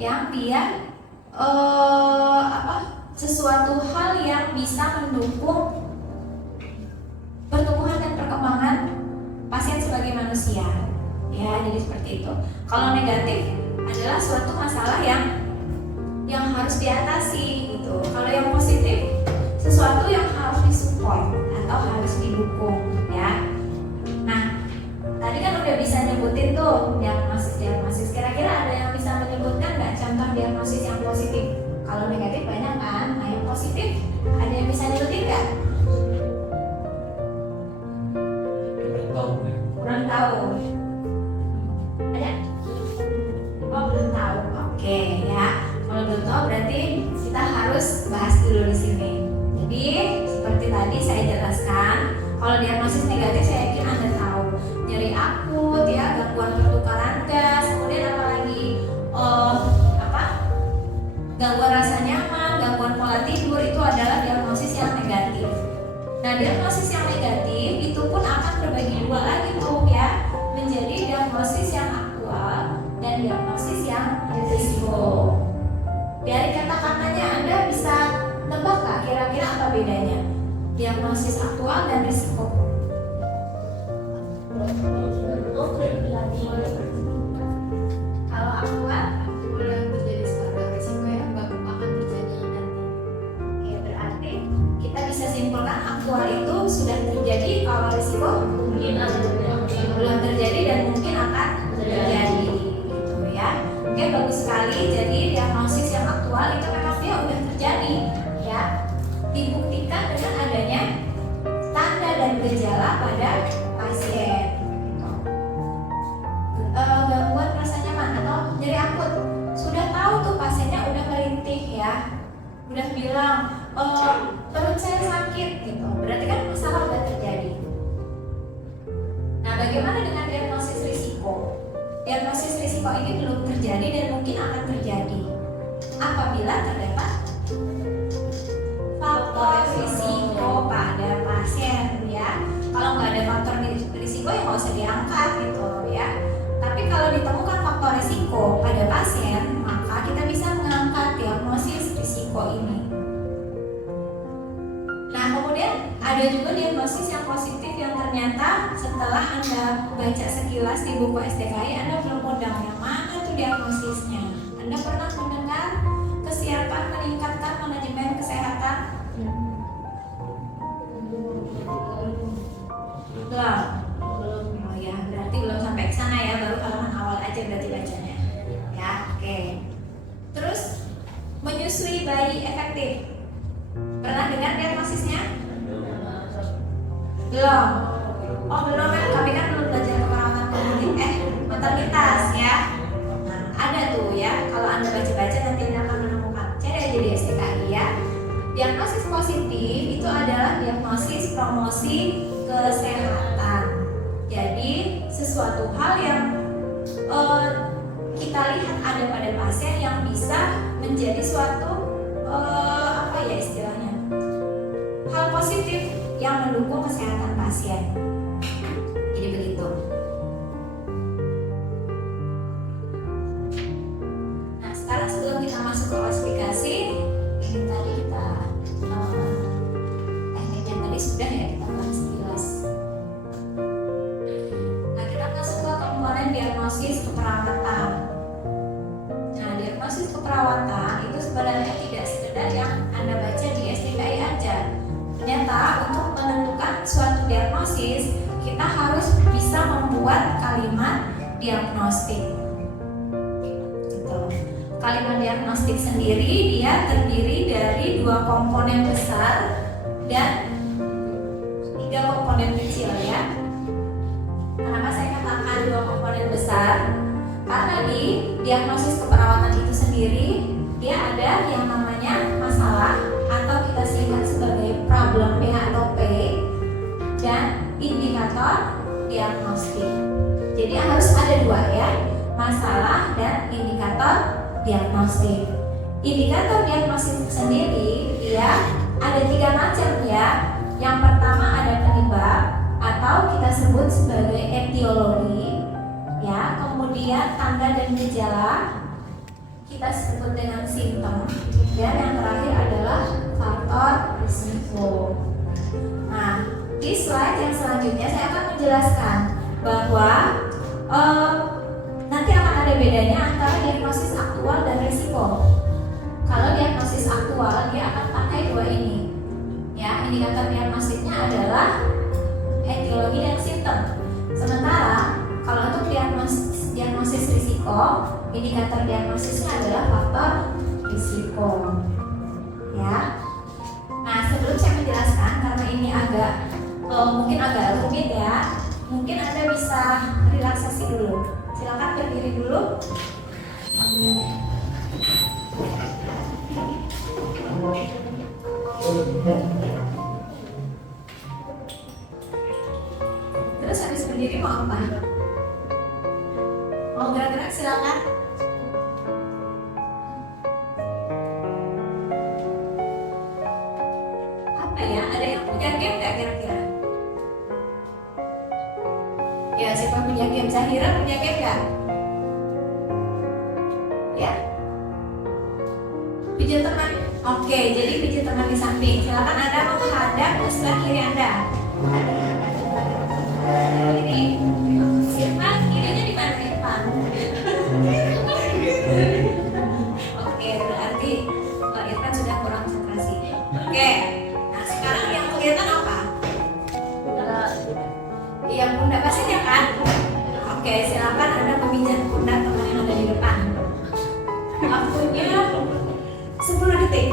Yang dia sesuatu hal yang bisa mendukung pertumbuhan dan perkembangan pasien sebagai manusia. Ya, jadi seperti itu. Kalau negatif adalah suatu masalah yang harus diatasi gitu. Kalau yang positif sesuatu yang harus disupport atau harus didukung ya. Nah, tadi kan udah bisa nyebutin tuh diagnosis. Kira-kira ada yang bisa menyebutkan nggak contoh diagnosis yang positif? Kalau negatif banyak kan, nah yang positif ada yang bisa nyebutin nggak? Kurang tahu. Ada? Oh belum tahu. Oke ya. Kalau belum tahu berarti kita harus bahas dulu di sini. Jadi seperti tadi saya jelaskan, kalau diagnosis negatif saya yakin Anda tahu. Nyeri akut ya, gangguan pertukaran gas, kemudian apalagi gangguan rasa nyaman, gangguan pola tidur, itu adalah diagnosis yang negatif. Nah, diagnosis yang negatif itu pun akan terbagi dua lagi tuh ya, menjadi diagnosis yang aktual dan diagnosis yang risiko. Dari kata-katanya Anda bisa tebak nggak kira-kira apa bedanya diagnosis aktual dan risiko? Kalau aktual yang terjadi sekarang, risiko yang bakal akan terjadi nanti. ya berarti kita bisa simpulkan aktual itu sudah terjadi, kalau risiko mungkin belum terjadi dan mungkin akan terjadi gitu ya. Oke, bagus sekali. Jadi diagnosis yang aktual itu memang dia udah terjadi ya, dibuktikan dengan adanya tanda dan gejala pada pasien. Gangguan rasa nyaman atau nyeri akut, sudah tahu tuh pasiennya udah merintih ya, udah bilang perut saya sakit gitu, berarti kan masalah udah terjadi. Nah, bagaimana dengan diagnosis risiko? Diagnosis risiko ini belum terjadi dan mungkin akan terjadi apabila terdapat faktor risiko pada pasien ya. Kalau nggak ada faktor risiko ya nggak usah diangkat gitu ya. Tapi kalau ditemukan faktor risiko pada pasien, maka kita bisa mengangkat diagnosis risiko ini. Nah, kemudian ada juga diagnosis yang positif yang ternyata setelah Anda baca sekilas di buku STKI, Anda belum modal yang mana tuh diagnosisnya. Anda pernah mendengar kesiapan meningkatkan manajemen kesehatan? Belum. Oh ya, berarti belum sampai ke sana ya, baru halaman awal aja berarti bacanya. Ya, oke. Terus menyusui bayi efektif. Pernah dengar diagnosisnya? Belum. Oh belum ya, tapi kan belum belajar keperawatan maternitas ya. Nah, ada tuh ya, kalau Anda baca-baca nanti Anda akan menemukan. Cari aja di STKI ya. Diagnosis positif itu adalah diagnosis promosi kesehatan. Jadi sesuatu hal yang kita lihat ada pada pasien yang bisa menjadi suatu apa ya istilahnya, hal positif yang mendukung kesehatan pasien. Jadi begitu. Nah, sekarang sebelum kita masuk ke klasifikasi, ini tadi kita tekniknya tadi sudah ya kita bahas sekilas. Nah, kita masuk ke komponen diagnosis keperawatan. Nah, diagnosis keperawatan itu sebenarnya tidak sekedar yang Anda baca di STKI membuat kalimat diagnostik. Gitu. Kalimat diagnostik sendiri dia terdiri dari 2 komponen besar dan 3 komponen kecil ya. Kenapa saya katakan 2 komponen besar? Karena di diagnosis keperawatan itu sendiri dia ada yang namanya masalah atau kita singkat sebagai problem ya atau P, dan indikator diagnostik. Jadi harus ada 2 ya, masalah dan indikator diagnostik. Indikator diagnostik sendiri dia ada 3 macam ya. Yang pertama ada penyebab atau kita sebut sebagai etiologi ya, kemudian tanda dan gejala kita sebut dengan simptom, dan yang terakhir adalah faktor risiko. Nah, di slide yang selanjutnya saya akan menjelaskan bahwa nanti akan ada bedanya antara diagnosis aktual dan risiko. Kalau diagnosis aktual dia akan pakai 2 ini ya, indikator diagnostiknya adalah etiologi dan simptom. Sementara kalau untuk diagnosis risiko, indikator diagnosisnya adalah faktor risiko ya. Nah, sebelum saya menjelaskan, karena ini mungkin agak rumit ya, mungkin Anda bisa relaksasi dulu. Silakan berdiri dulu. Terus habis berdiri mau apa? Mau gerak-gerak silakan. Apa ya? Ada yang punya game nggak kira-kira? Ya, siapa punya game? Zahira punya game nggak? Ya. Pijat teman. Oke, jadi pijat teman di samping. Silakan Anda menghadap ke sebelah kiri Anda. Kiri. Irfan, kirinya di mana Irfan? Oke, berarti Pak Irfan sudah kurang konsentrasi. Oke, nah sekarang yang kelihatan apa? Iya, pundak pastinya kan? Oke, silakan Anda memijat pundak teman yang ada di depan. Waktunya 10 detik.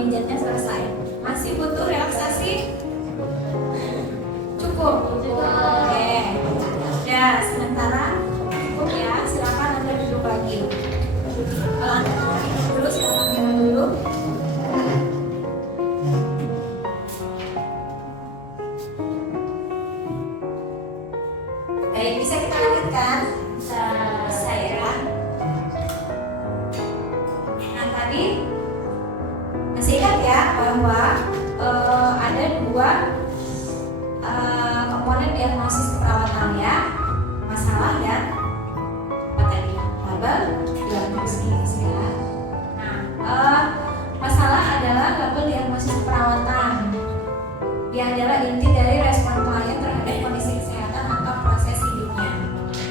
memijatnya selesai. Masih butuh relaksasi? Cukup? Oke. Ya, sementara cukup ya. Silakan Anda duduk lagi. Kalau Anda mau minum dulu, silakan minum dulu. Baik, bisa kita lanjutkan? Bisa ya. Nah, tadi masih ingat ya bahwa ada dua komponen diagnosis keperawatan ya, masalah dan apa tadi? Label diagnosis ya. Nah, masalah adalah label diagnosis keperawatan. Dia adalah inti dari respon klien terhadap kondisi kesehatan atau proses hidupnya.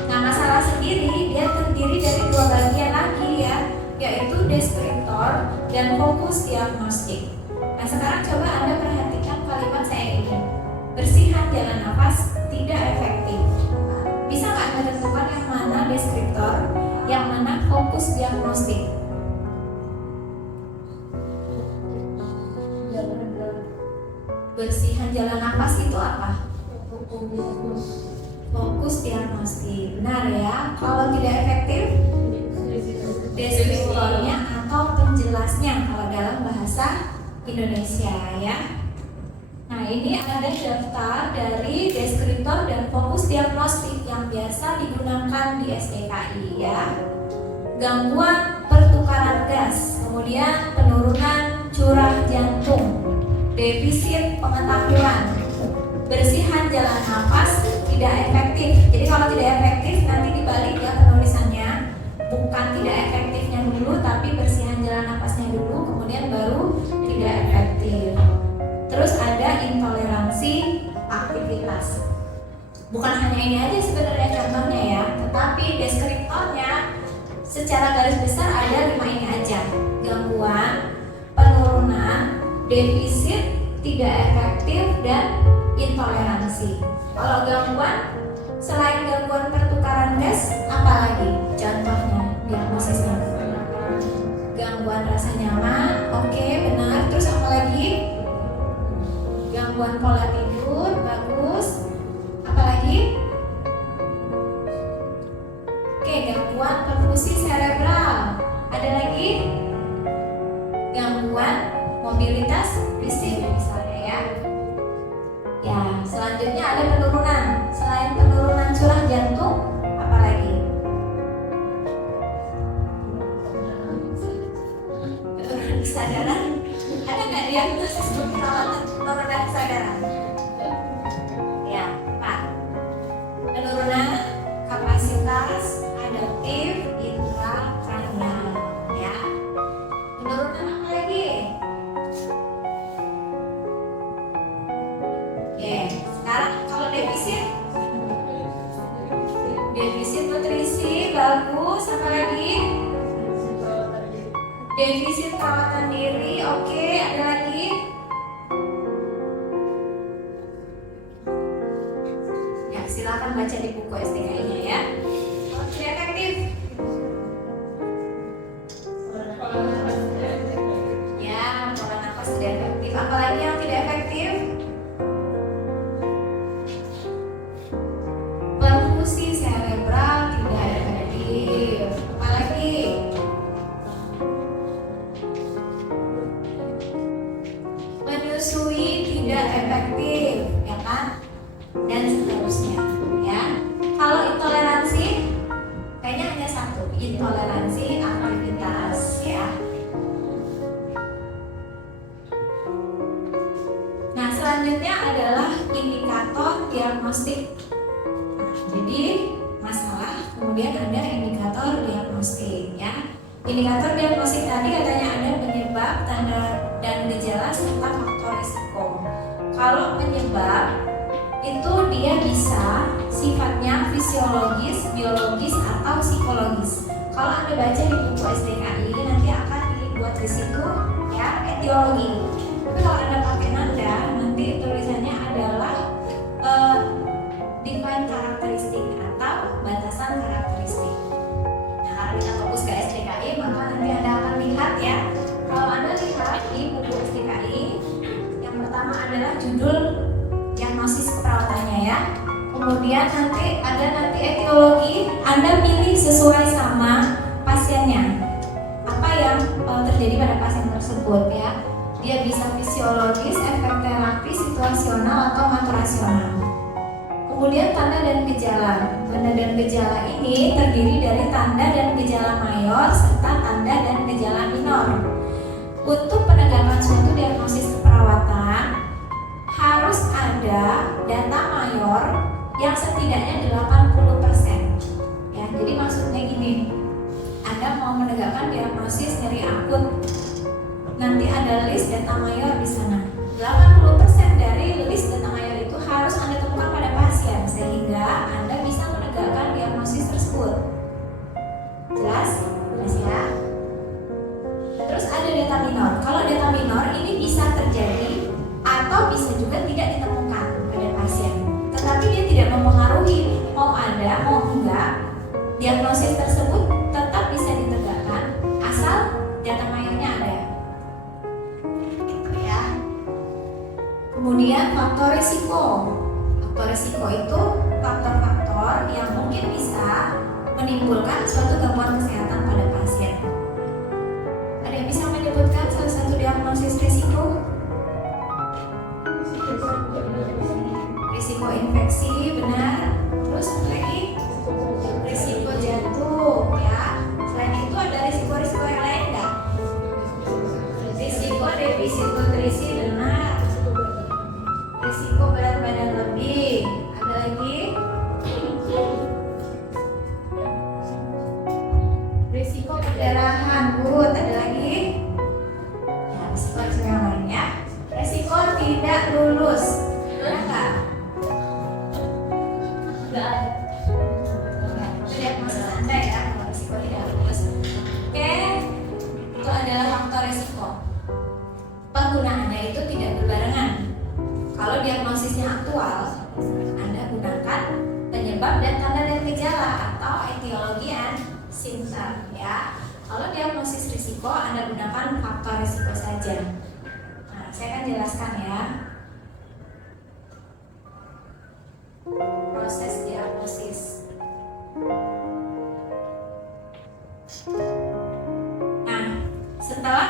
Nah, masalah sendiri dia terdiri dari dua bagian lagi ya, yaitu deskriptor dan fokus diagnostik. Nah, sekarang coba Anda perhatikan kalimat saya ini. Bersihan jalan nafas tidak efektif. Bisa nggak Anda tentukan yang mana deskriptor, yang mana fokus diagnostik? Bersihan jalan nafas itu apa? Fokus diagnostik. Benar ya. Kalau tidak efektif, deskriptornya atau penjelasnya kalau dalam bahasa Indonesia ya. Nah, ini ada daftar dari deskriptor dan fokus diagnostik yang biasa digunakan di SDKI ya. Gangguan pertukaran gas, kemudian penurunan curah jantung, defisit pengetahuan, bersihan jalan nafas tidak efektif. Jadi kalau tidak efektif nanti dibalik ya penulisannya, bukan tidak efektifnya dulu tapi bersihan jalan nafasnya dulu kemudian baru tidak efektif. Terus ada intoleransi aktivitas. Bukan hanya ini aja sebenarnya contohnya ya, tetapi deskriptornya secara garis besar ada 5 ini aja. Gangguan, penurunan, defisit, tidak efektif, dan intoleransi. Kalau gangguan, selain gangguan pertukaran gas, apa lagi contohnya diagnosisnya? Gangguan rasa nyaman, oke benar. Terus apa lagi? Gangguan pola tidur, bagus. Apa lagi? Oke, gangguan perfusi cerebral. Ada lagi? Gangguan mobilitas fisik misalnya ya. Ya, selanjutnya ada penurunan. Selain penurunan curah jantung, apa lagi? Penurunan kesadaran. Ada nggak diagnosis keperawatan penurunan kesadaran? Ya, Pak. Penurunan kapasitas adaptif intrakranial. Ya. Penurunan apa lagi? Oke, sekarang kalau defisit nutrisi bagus. Apa lagi? Defisit perawatan diri, oke. Ada lagi? Ya, silakan baca di buku SDKI-nya ya. Kalau tidak efektif, ya pola nafas tidak efektif. Apalagi yang tidak efektif? Perfusi cerebral tidak efektif. Apalagi? Menyusui tidak efektif, ya kan? Dan seterusnya, ya. Kalau intoleransi, kayaknya hanya satu, intoleransi aktivitas, ya. Nah, selanjutnya adalah indikator diagnostik. Jadi masalah, kemudian ada indikator diagnostik ya. Indikator diagnostik tadi katanya ada penyebab, tanda dan gejala serta faktor risiko. Kalau penyebab itu dia bisa sifatnya fisiologis, biologis atau psikologis. Kalau Anda baca di buku SDKI nanti akan dibuat di situ ya etiologi. Tapi kalau Anda pakai nanda nanti tulisannya adalah define karakteristik atau batasan karakteristik. Nah, kalau kita fokus ke SDKI maka nanti Anda akan lihat ya. Kalau Anda lihat di buku adalah judul diagnosis keperawatannya ya. Kemudian nanti etiologi, Anda pilih sesuai sama pasiennya. Apa yang terjadi pada pasien tersebut ya. Dia bisa fisiologis, efek terapi, situasional atau maturasional. Kemudian tanda dan gejala. Tanda dan gejala ini terdiri dari tanda dan gejala mayor serta tanda dan gejala minor. Untuk penegakan suatu diagnosis keperawatan harus ada data mayor yang setidaknya 80%. Ya, jadi maksudnya gini. Anda mau menegakkan diagnosis nyeri akut. Nanti ada list data mayor di sana. 80% dari list data mayor itu harus Anda temukan pada pasien sehingga Anda bisa menegakkan diagnosis tersebut. Jelas? Jelas ya? Terus ada data minor. Kalau data minor ini bisa terjadi atau bisa juga tidak ditemukan pada pasien. Tetapi dia tidak mempengaruhi mau ada mau enggak, diagnosis tersebut tetap bisa ditegakkan asal data mayornya ada. Gitu ya. Kemudian faktor risiko. Faktor risiko itu faktor-faktor yang mungkin bisa menimbulkan suatu gangguan kesehatan pada pasien. Ada yang bisa menyebutkan salah satu diagnosis risiko? Risiko infeksi, benar. Terus satu lagi risiko jantung ya. Selain itu ada risiko-risiko yang lain nggak? Risiko defisit nutrisi, benar. Risiko berat badan lebih. Ada lagi? Risiko perdarahan, good. Ada lagi? Ya, risiko yang lainnya. Risiko tidak lulus. Ada nggak? Nggak ada. Itu diagnosis Anda ya, kalau risiko tidak lulus. Oke, itu adalah faktor risiko. Penggunaannya itu tidak berbarengan. Kalau diagnosisnya aktual, Anda gunakan penyebab dan tanda dan gejala atau etiologi and symptom ya. Kalau diagnosis risiko, Anda gunakan faktor risiko saja. Nah, saya akan jelaskan ya. Proses diagnosis. Nah, setelah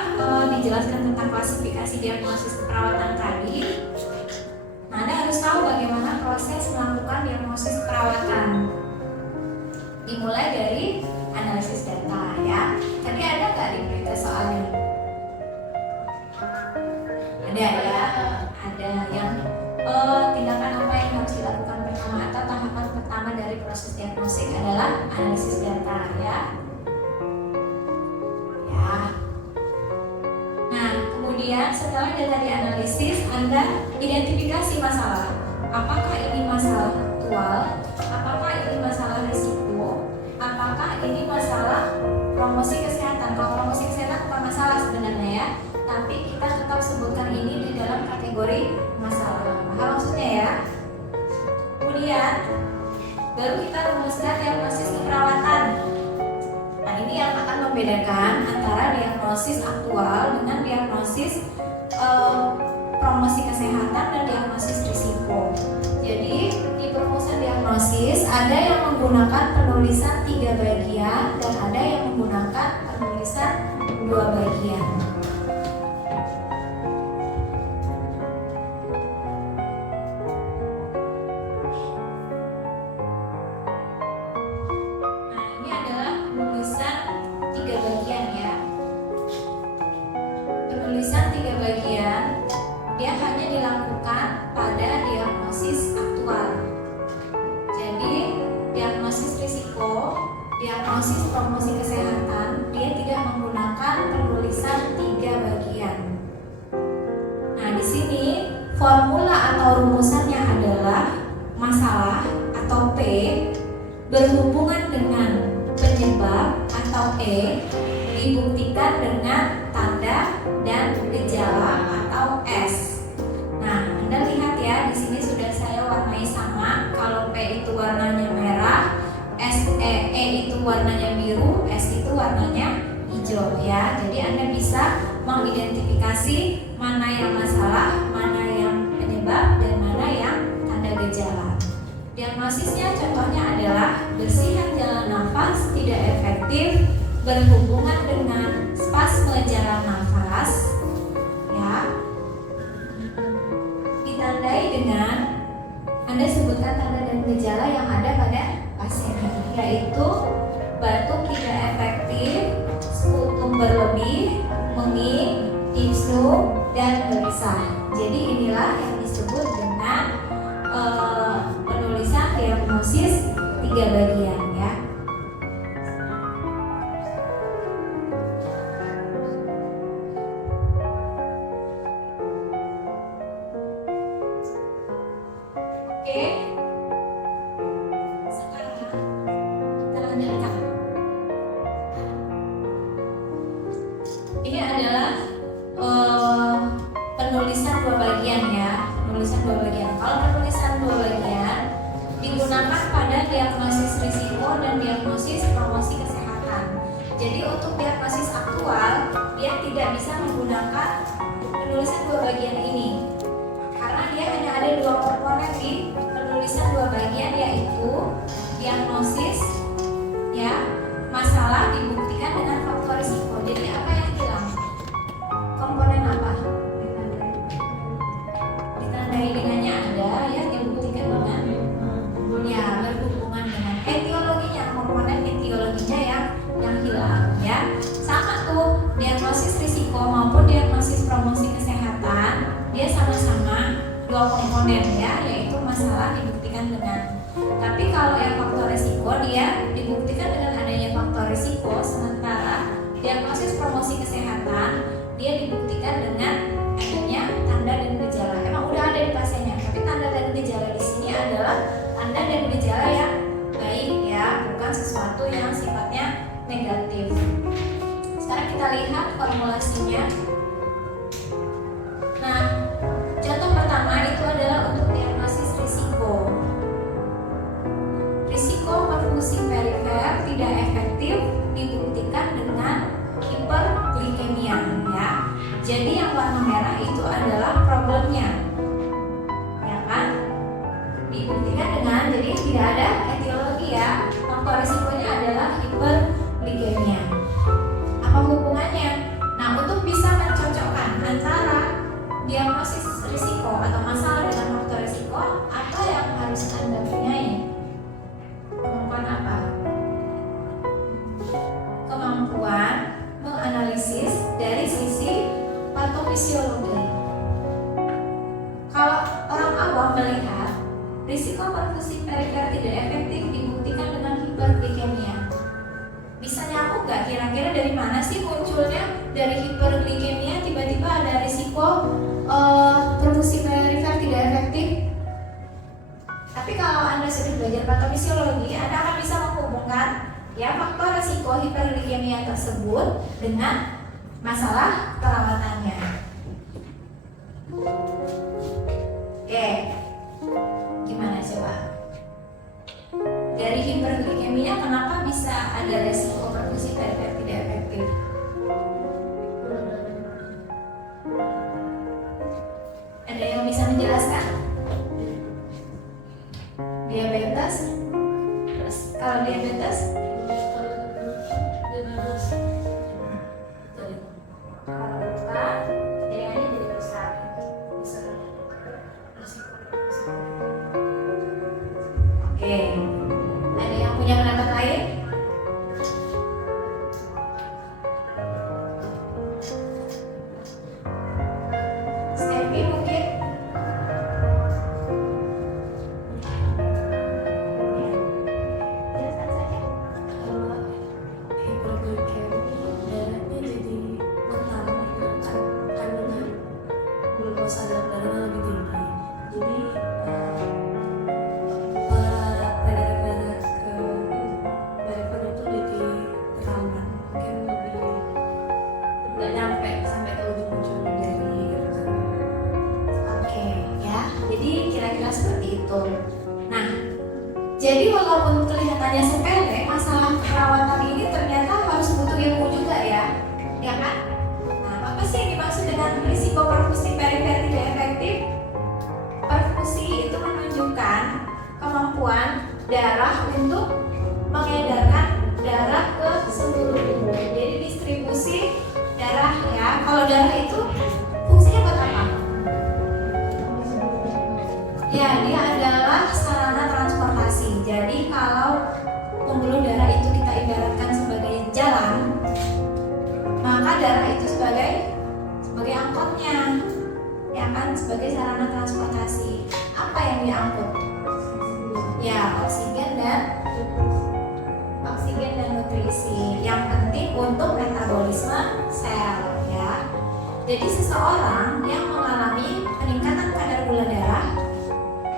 dijelaskan tentang klasifikasi diagnosis keperawatan tadi, Anda harus tahu bagaimana proses melakukan diagnosis keperawatan. Dimulai dari analisis data ya. Tadi ada nggak di berita soalnya? Ada ya. Ada yang tindakan apa yang harus dilakukan pertama atau tahapan pertama dari proses diagnosis adalah analisis data ya. Ya. Nah, kemudian setelah data dianalisis, Anda identifikasi masalah. Apakah ini masalah aktual? Apakah ini masalah risiko? Apakah ini masalah promosi kesehatan? Kalau promosi kesehatan bukan masalah sebenarnya ya, tapi kita tetap sebutkan ini di dalam kategori masalah. Paham maksudnya ya? Kemudian baru kita rumuskan diagnosis keperawatan. Nah, ini yang akan membedakan antara diagnosis aktual dengan diagnosis promosi kesehatan dan diagnosis risiko. Jadi di perumusan diagnosis ada yang menggunakan penulisan 3 bagian dan ada yang menggunakan penulisan 2 bagian. Nah, ini adalah penulisan 3 bagian ya. Penulisan 3 bagian dia hanya dilakukan pada diagnosis aktual. Jadi diagnosis risiko, diagnosis diagnosisnya contohnya adalah bersihan jalan nafas tidak efektif berhubungan dengan spasme jalan nafas, ya, ditandai dengan Anda sebutkan tanda dan gejala yang ada pada pasien, yaitu batuk tidak efektif, sputum berlebih, menging, influ, dan gelisah. Jadi inilah yang disebut dengan penulisan diagnosis 3 bagian, ya. Oke, sekarang kita lanjutkan. Ini adalah penulisan 2 bagian, ya. Penulisan 2 bagian. Kalau penulisan 2 bagian digunakan pada diagnosis risiko dan diagnosis promosi kesehatan. Jadi untuk diagnosis aktual dia tidak bisa menggunakan penulisan 2 bagian ini. Karena dia hanya ada 2 komponen di penulisan 2 bagian, yaitu diagnosis, ya, masalah dibuktikan dengan faktor risiko. Jadi apa yang hilang? Komponen apa? Ditandai dengannya ada, ya, dibuktikan dengan, ya, berhubungan dengan etiologinya, komponen etiologinya yang hilang, ya. Sama tuh diagnosis risiko maupun diagnosis promosi kesehatan, dia sama-sama 2 komponen, ya, yaitu masalah dibuktikan dengan. Tapi kalau yang faktor risiko dia dibuktikan dengan adanya faktor risiko, sementara diagnosis promosi kesehatan dia dibuktikan dengan adanya tanda dan gejala. Emang udah ada di pasiennya, tapi tanda dan gejala di sini adalah tanda dan gejala yang baik, ya, bukan sesuatu yang sifatnya negatif. Sekarang kita lihat formulasinya. Nah, contoh pertama itu adalah untuk diagnosis risiko. Risiko perfusi perifer tidak efektif dibuktikan dengan hiperglikemia, ya. Jadi yang warna merah itu adalah problemnya, ya kan? Dibuktikan dengan, jadi tidak ada etiologi, ya. Faktor risikonya adalah hiperglikemia. Apa hubungannya? Nah, untuk bisa mencocokkan antara diagnosis risiko atau masalah dengan faktor risiko, apa yang harus Anda punyai? Kemampuan apa? Kemampuan menganalisis dari sisi patofisiologi. Kalau orang awam melihat risiko perfusi perifer tidak efektif dibuktikan dengan hiperglikemia, bisa nyambung nggak kira-kira dari mana sih munculnya dari hiperglikemia tiba-tiba ada risiko perfusi perifer tidak efektif? Tapi kalau Anda sudah belajar patofisiologi, Anda akan bisa menghubungkan, ya, faktor risiko hiperglikemia tersebut dengan masalah perawatannya. Oke, gimana coba? Dari hiperglikemia kenapa bisa ada risiko perfusi perifer tidak efektif? Ada yang bisa menjelaskan? Diabetes? Terus kalau diabetes? Kalau luka, jaringannya jadi rusak. Oke, ada yang punya pendapat lain? Steffi mungkin? Jelaskan saja. Hiperglikemia darahnya jadi mental, kandungan glukosa dalam darahnya lebih tinggi. Jadi radar-radar ke perifer itu jadi rawan, mungkin lebih nggak nyampe sampai ke ujung-ujung dari gerakan. Oke, ya. Jadi kira-kira seperti itu. Nah, jadi walaupun kelihatannya sepele, masalah perawatan ini ternyata harus butuh ilmu juga, ya, ya kan? Nah, apa sih yang dimaksud dengan risiko perfusi perifer tidak efektif? Perfusi itu menunjukkan kemampuan darah untuk mengedarkan darah ke seluruh tubuh. Jadi distribusi darah ya. Kalau darah itu fungsinya buat apa? Ya, dia adalah sarana transportasi. Jadi kalau pembuluh darah itu kita ibaratkan sebagai jalan, maka darah itu sebagai angkotnya, ya kan, sebagai sarana transportasi. Apa yang diangkut? Ya, oksigen dan nutrisi. Yang penting untuk metabolisme sel, ya. Jadi seseorang yang mengalami peningkatan kadar gula darah,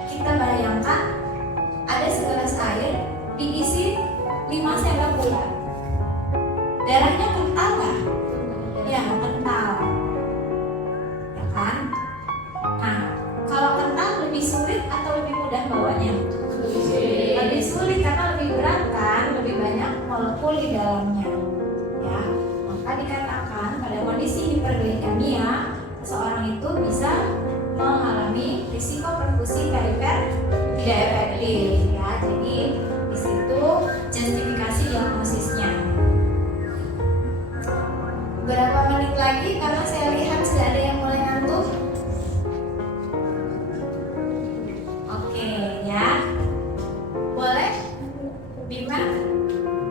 kita bayangkan ada segelas air diisi 5 sendok gula. Darahnya kental nggak? Ya, kental. Ya kan? Nah, kalau kental lebih sulit atau lebih mudah bawanya? Lebih sulit karena lebih berat kan, lebih banyak molekul di dalamnya. Ya, maka dikatakan pada kondisi hiperglikemia, seseorang itu bisa mengalami risiko perfusi perifer tidak efektif. Ya, jadi di situ justifikasi diagnosisnya. Berapa menit lagi karena saya lihat sudah ada yang mulai ngantuk. Oke ya, boleh Bima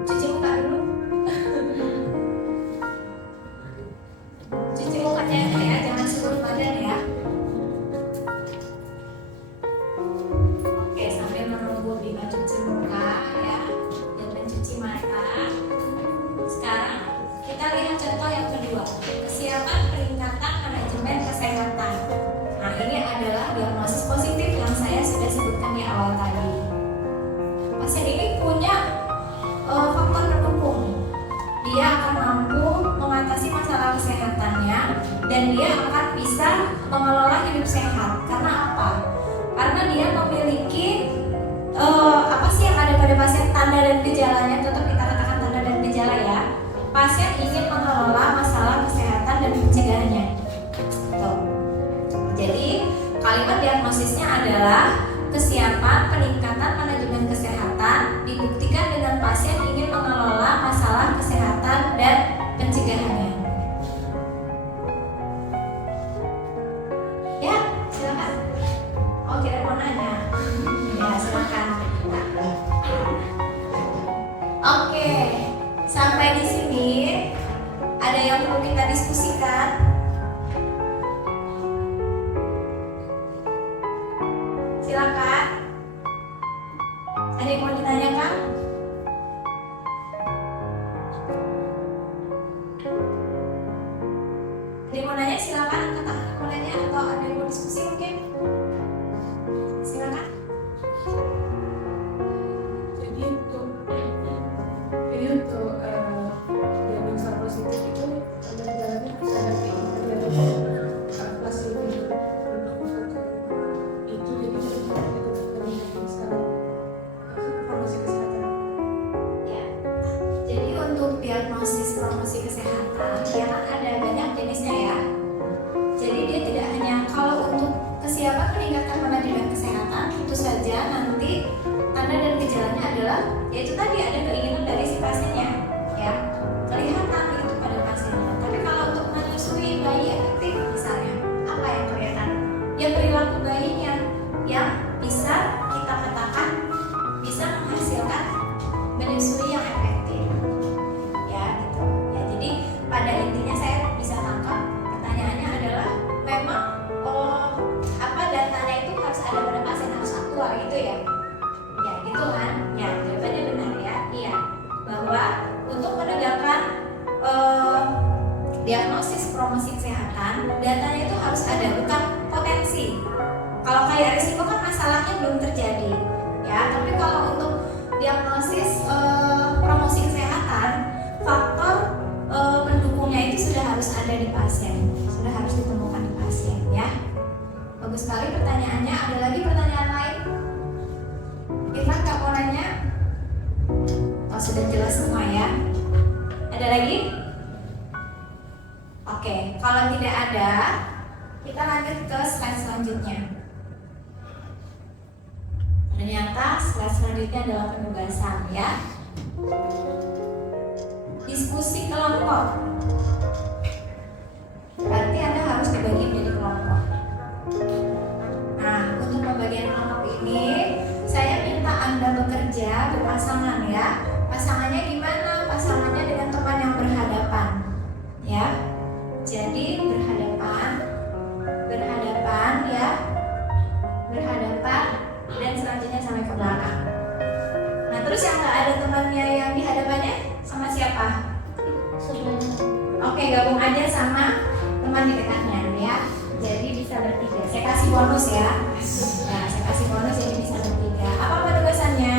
cuci muka dulu. Cuci mukanya ya, jangan seluruh badan ya. Oke, sambil menunggu Bima cuci muka ya dan mencuci mata. Sekarang kita lihat contoh yang kedua, kesiapan peningkatan manajemen kesehatan. Nah, ini adalah diagnosis positif yang saya sudah sebutkan di awal tadi. Pasien ini punya faktor pendukung. Dia akan mampu mengatasi masalah kesehatannya dan dia akan bisa mengelola hidup sehat. Karena apa? Karena dia memiliki apa sih yang ada pada pasien, tanda dan gejalanya. Tetap kita katakan tanda dan gejala ya. Pasien ingin mengelola masalah kesehatan dan pencegahannya. Tuh. Jadi kalimat diagnosisnya adalah kesiapan peningkatan manajemen kesehatan dibuktikan dengan pasien ingin mengelola masalah kesehatan dan pencegahannya. Ya, silakan. Oh, kira mau nanya. Ya, silakan. Oke, sampai di sini ada yang perlu kita diskusikan? Silakan. Ada yang mau ditanyakan? Ada yang mau nanya? Silakan angkat tangan yang mau nanya atau ada yang mau diskusi mungkin? Silakan. Jadi untuk diagnosa positif itu ada jalannya harus ada placebo itu, jadi kita sekarang promosi kesehatan. Ya. Jadi untuk diagnosis promosi kesehatan, ya kan ada banyak jenisnya ya. Jadi dia tidak hanya kalau untuk kesiapan peningkatan manajemen kesehatan, tentu saja nanti tanda dan gejalanya adalah yaitu tadi ada keinginan dari si pasiennya, ya kelihatan itu pada pasiennya. Tapi kalau untuk menyusui bayi efektif misalnya, apa yang kelihatan? Ya perilaku bayinya yang bisa kita katakan bisa menghasilkan menyusui yang efektif, ya gitu. Ya jadi pada intinya saya bisa tangkap pertanyaannya adalah memang apa datanya itu harus ada pada pasien, harus aktual gitu ya. Ya gitu kan? Ya jawabannya benar ya. Iya bahwa untuk menegakkan diagnosis promosi kesehatan datanya itu harus ada, bukan potensi. Kalau kayak risiko kan masalahnya belum terjadi ya, tapi kalau untuk diagnosis promosi kesehatan faktor pendukungnya itu sudah harus ada di pasien, sudah harus ditemukan di pasien ya. Bagus sekali pertanyaannya. Ada lagi pertanyaan lain? Irfan nggak mau nanya? Oh sudah jelas semua ya. Ada lagi? Oke, kalau tidak ada, kita lanjut ke slide selanjutnya. Ternyata slide selanjutnya adalah penugasan ya. Diskusi kelompok. Berarti Anda harus dibagi menjadi kelompok. Nah, untuk pembagian kelompok ini saya minta Anda bekerja berpasangan ya. Pasangannya gimana? Pasangannya dengan teman yang berhadapan ya. Jadi berhadapan ya. Berhadapan dan selanjutnya sampai ke belakang. Nah, terus yang nggak ada temannya yang di hadapannya sama siapa? Oke, gabung aja sama teman di dekatnya ya. Jadi bisa bertiga. Saya kasih bonus ya. Nah, saya kasih bonus jadi bisa bertiga. Apa penugasannya?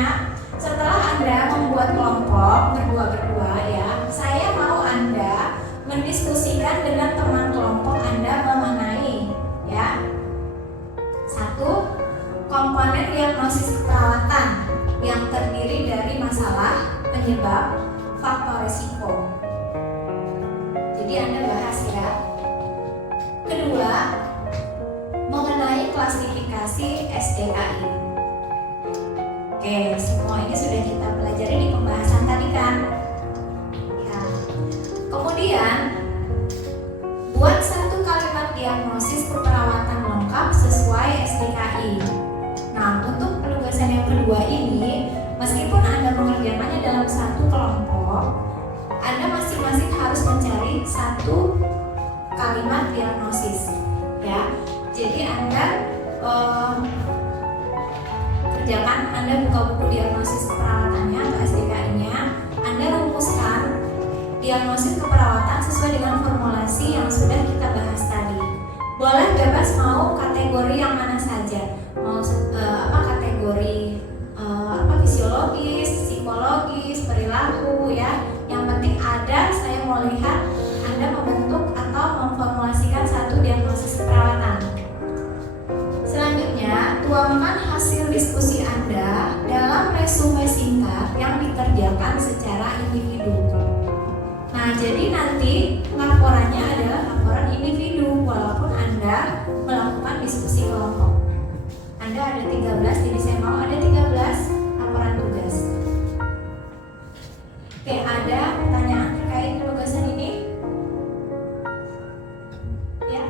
Setelah Anda membuat kelompok berdua ya, saya mau Anda mendiskusikan dengan teman kelompok Anda mengenai ya. Satu, komponen diagnosis keperawatan yang terdiri dari masalah, penyebab, faktor risiko. Jadi Anda bahas ya. Kedua, mengenai klasifikasi SDKI. Oke, semua ini sudah kita pelajari di pembahasan tadi kan? Ya. Kemudian, buat satu kalimat diagnosis keperawatan lengkap sesuai SDKI. Nah, untuk penugasan yang kedua ini, meskipun Anda mengerjakannya dalam satu kelompok, Anda masing-masing harus mencari satu kalimat diagnosis ya. Jadi Anda kerjakan, Anda buka buku diagnosis keperawatannya atau SDKI-nya, Anda rumuskan diagnosis keperawatan sesuai dengan formulasi yang sudah kita bahas tadi. Boleh bebas mau kategori yang mana saja, mau kategori fisiologis, psikologis, perilaku ya. Yang penting ada, saya mau lihat Anda membentuk atau memformulasikan satu diagnosis keperawatan. Selanjutnya, tuangkan hasil diskusi Anda dalam resume singkat yang dikerjakan secara individu. Nah, jadi nanti laporannya adalah laporan individu walaupun Anda melakukan diskusi kelompok. Anda ada 13, jadi saya mau ada 13 laporan tugas. Oke, ada pertanyaan terkait penugasan ini? Ya.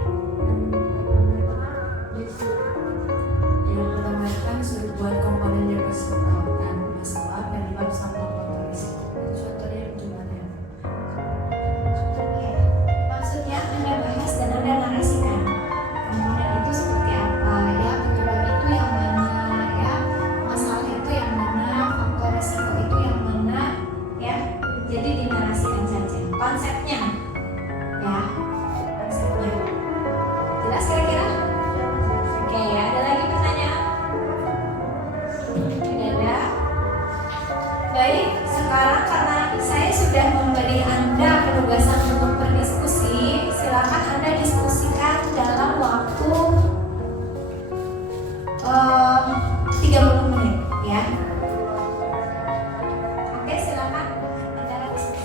Yang pertama kan suruh buat komponen diagnosis keperawatan, masalah, penyebab, sama faktor risiko. Itu contohnya gimana ya? Oke. Maksudnya Anda bahas dan Anda narasikan komponen itu seperti apa ya, penyebab itu yang mana ya, masalah itu yang mana, faktor risiko itu yang mana ya. Jadi dinarasikan saja konsepnya ya, konsepnya jelas kira-kira. Oke, ada lagi pertanyaan? Tidak ada. Baik, sekarang karena saya sudah memberi Anda penugasan untuk berdiskusi, silakan Anda diskusikan dalam waktu 30 menit ya. Oke, silakan Anda diskusi.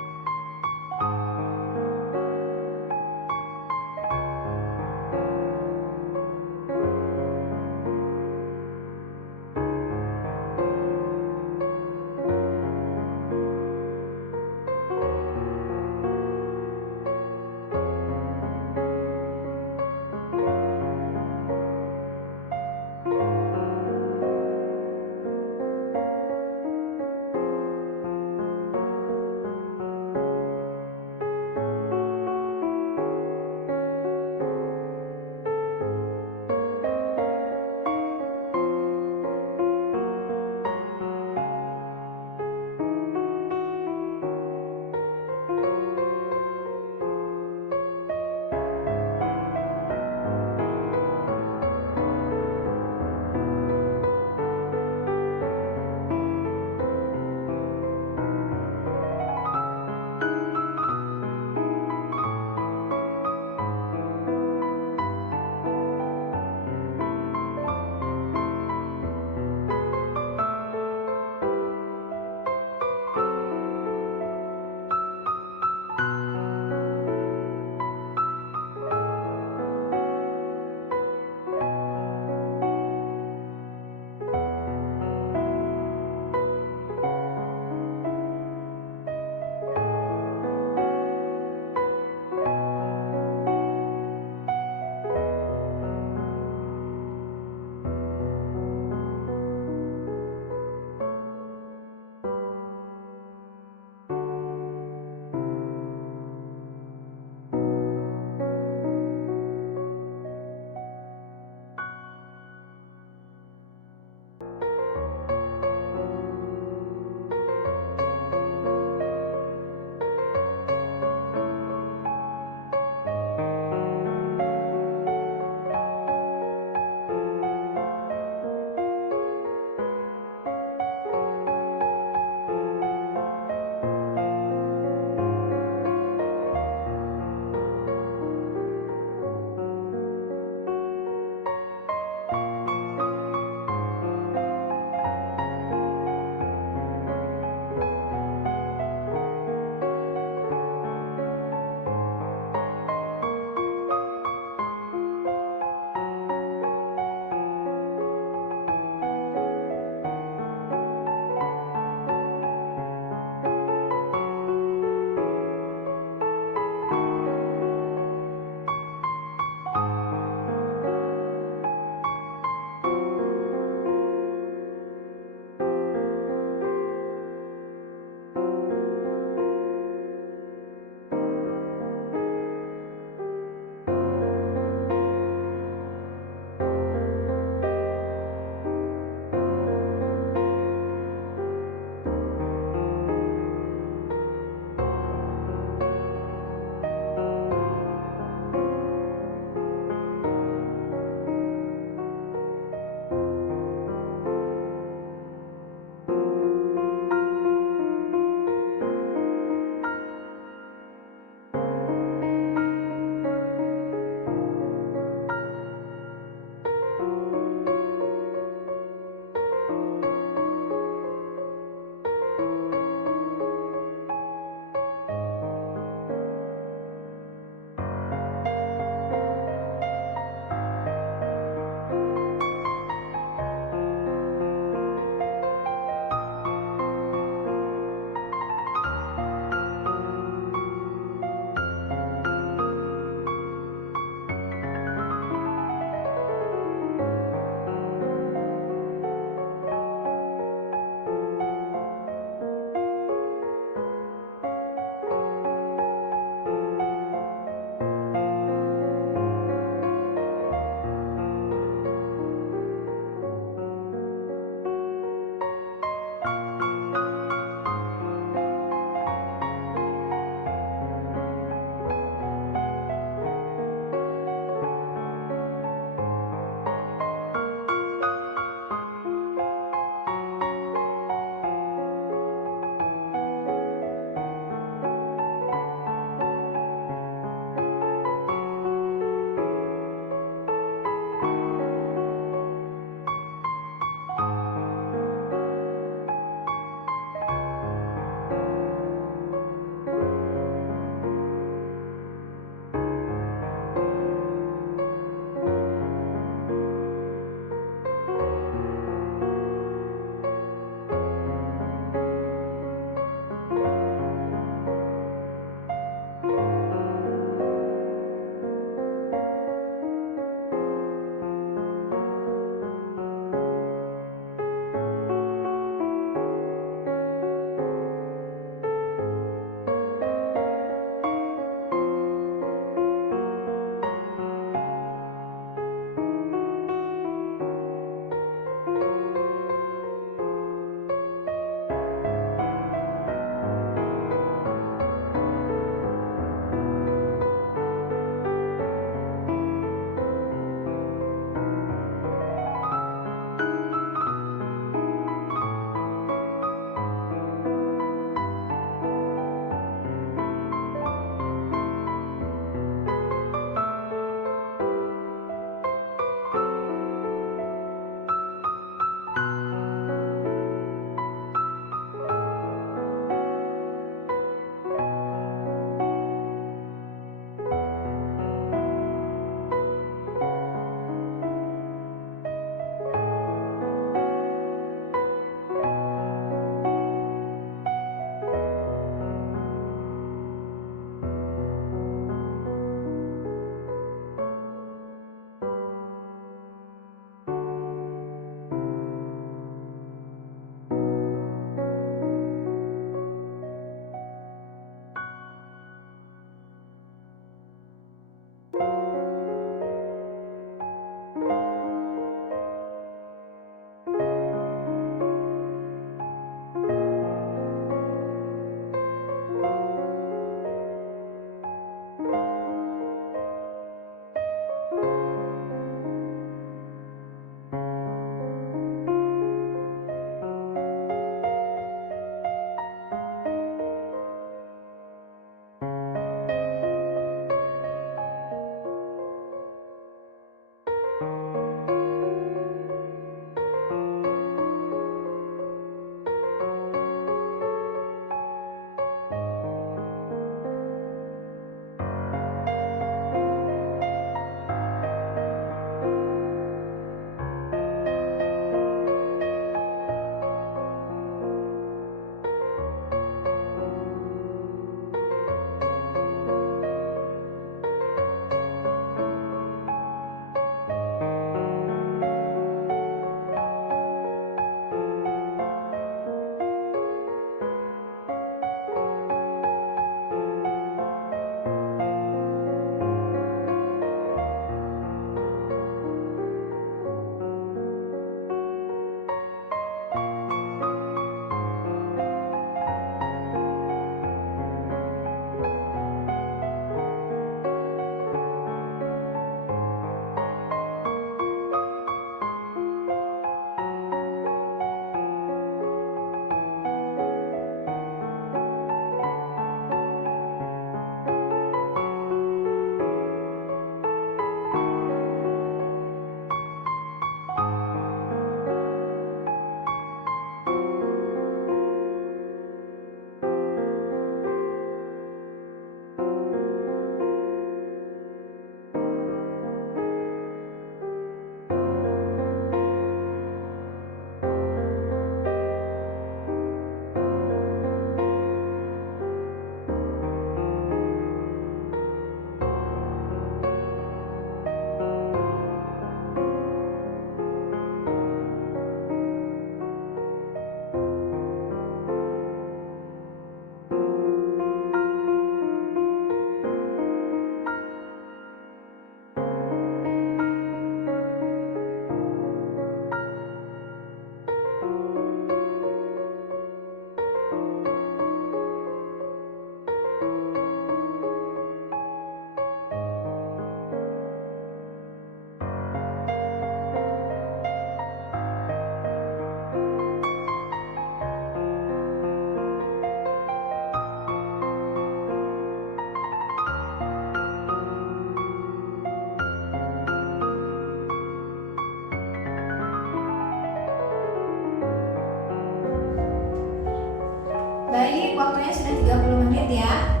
ya.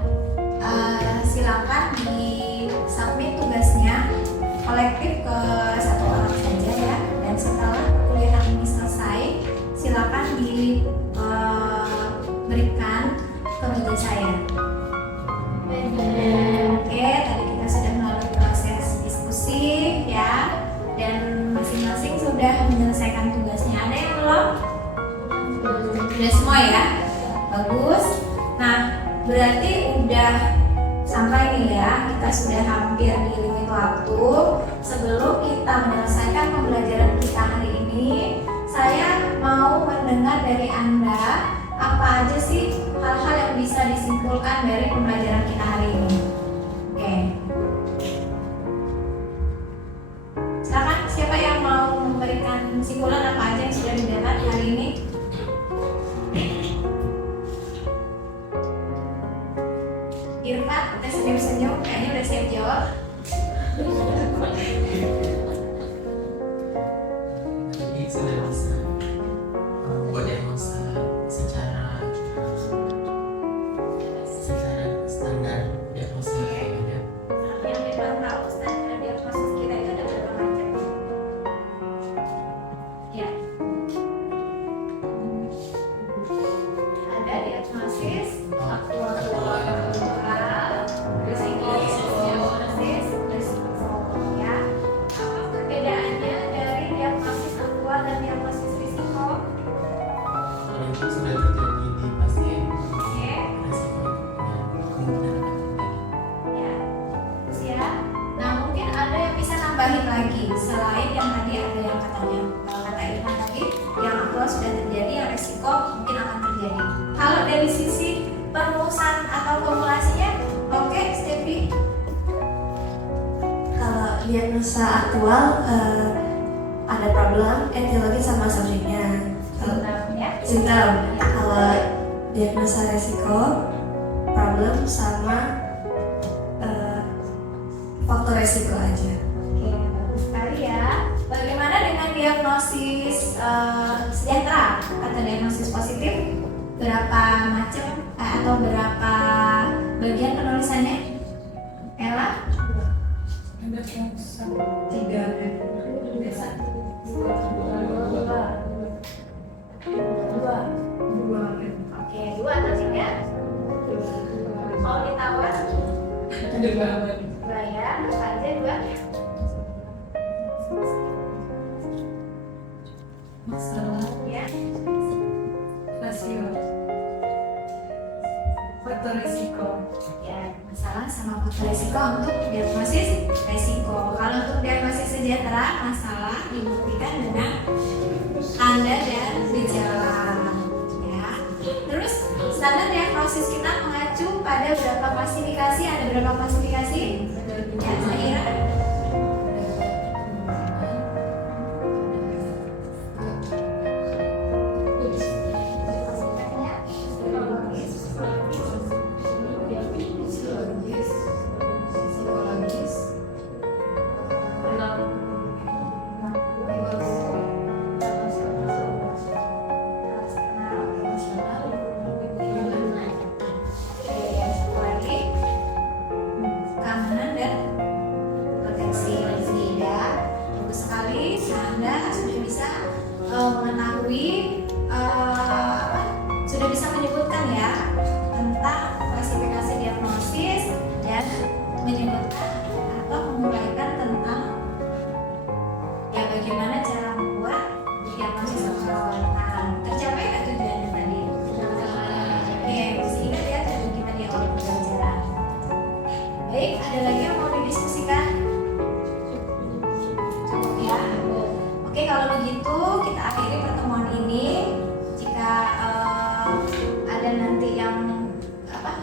Silakan di submit tugasnya kolektif ke satu orang saja ya. Dan setelah kuliah ini selesai, silakan diberikan ke meja saya. Oke, tadi kita sudah melalui proses diskusi ya, dan masing-masing sudah menyelesaikan tugasnya. Ada yang belum? Sudah semua ya? Bagus. Nah, berarti udah sampai nih ya, kita sudah hampir di limit waktu. Sebelum kita menyelesaikan pembelajaran kita hari ini, saya mau mendengar dari Anda apa aja sih hal-hal yang bisa disimpulkan dari pembelajaran kita hari ini. Oke. Silakan, siapa yang mau memberikan kesimpulan apa aja yang sudah didapat hari ini? Irfan, udah senyum-senyum, kayaknya udah siap jawab. Jadi sudah bisa membuat diagnosa secara standar diagnosa kayaknya. Yang kita tahu standar diagnosis kita itu ada berapa macam? Ya. Ada diagnosis aktual, risiko diagnosis, risiko ya. Apa perbedaannya dari diagnosis aktual dan diagnosis risiko? Kalau itu sudah terjadi di pasien, Oke. resikonya kemungkinan akan terjadi. Ya, terus ya. Nah, mungkin ada yang bisa nambahin lagi selain yang tadi ada yang katanya kata Irfan tadi, yang aktual sudah terjadi, yang resiko mungkin akan terjadi. Kalau dari sisi perumusan atau formulasinya, oke, Stevi. Kalau diagnosa aktual ada problem, etiologi sama subjeknya. Ya. Simptom. Kalau diagnosa resiko, problem sama faktor resiko aja. Oke, bagus sekali ya. Bagaimana dengan diagnosis sejahtera atau diagnosis positif? Berapa macam atau berapa bagian penulisannya? Ella? Ada tiga dua. Oke, 2 atau 3? Mau ditawar? 2 ya, apa aja 2? Masalah Ya. rasio, faktor risiko. Ya, masalah sama faktor risiko untuk diagnosis risiko. Kalau untuk diagnosis sejahtera, masalah dibuktikan dengan tanda dan gejala. Ya. Terus standar diagnosis kita mengacu pada berapa klasifikasi? Ada berapa klasifikasi? Ya, Zaira. Keamanan dan proteksi. Ya, bagus sekali. Anda sudah bisa mengetahui sudah bisa menyebutkan ya tentang klasifikasi diagnosis dan menyebutkan atau menguraikan tentang ya bagaimana cara membuat diagnosis atau perawatan. Tercapai nggak tujuannya tadi? Oke, masih ingat ya tujuan kita di awal pembelajaran. Baik, ada lagi yang mau didiskusikan? Cukup ya. Oke, kalau begitu kita akhiri pertemuan ini. Jika ada nanti yang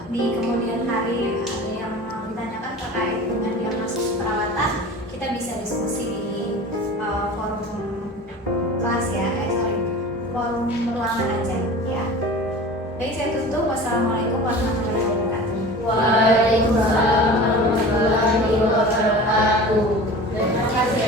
di kemudian hari ada yang mau ditanyakan terkait dengan diagnosis perawatan, kita bisa diskusi di forum kelas ya, forum ruangan aja ya. Baik, saya tutup. Wassalamualaikum warahmatullahi wabarakatuh. Waalaikumsalam warahmatullahi wabarakatuh. Terima kasih.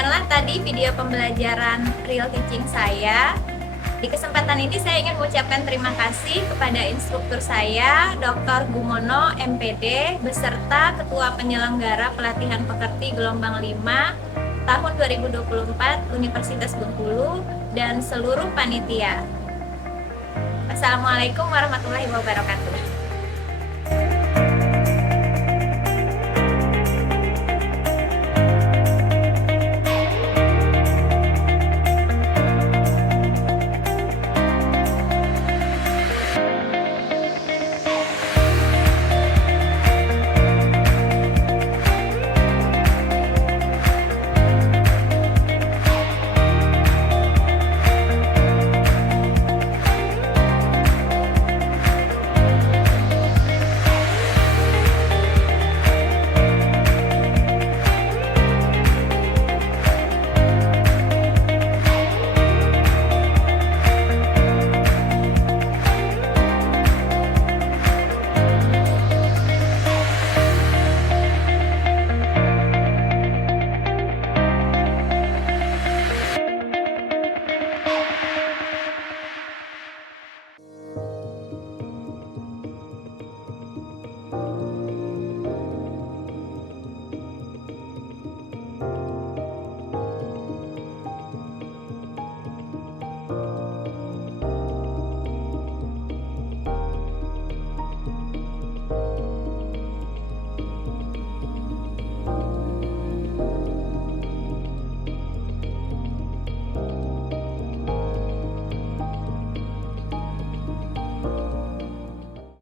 Demikianlah tadi video pembelajaran real teaching saya. Di kesempatan ini saya ingin mengucapkan terima kasih kepada instruktur saya, Dr. Gumono, MPD, beserta Ketua Penyelenggara Pelatihan Pekerti Gelombang 5 tahun 2024 Universitas Bengkulu dan seluruh panitia. Assalamualaikum warahmatullahi wabarakatuh.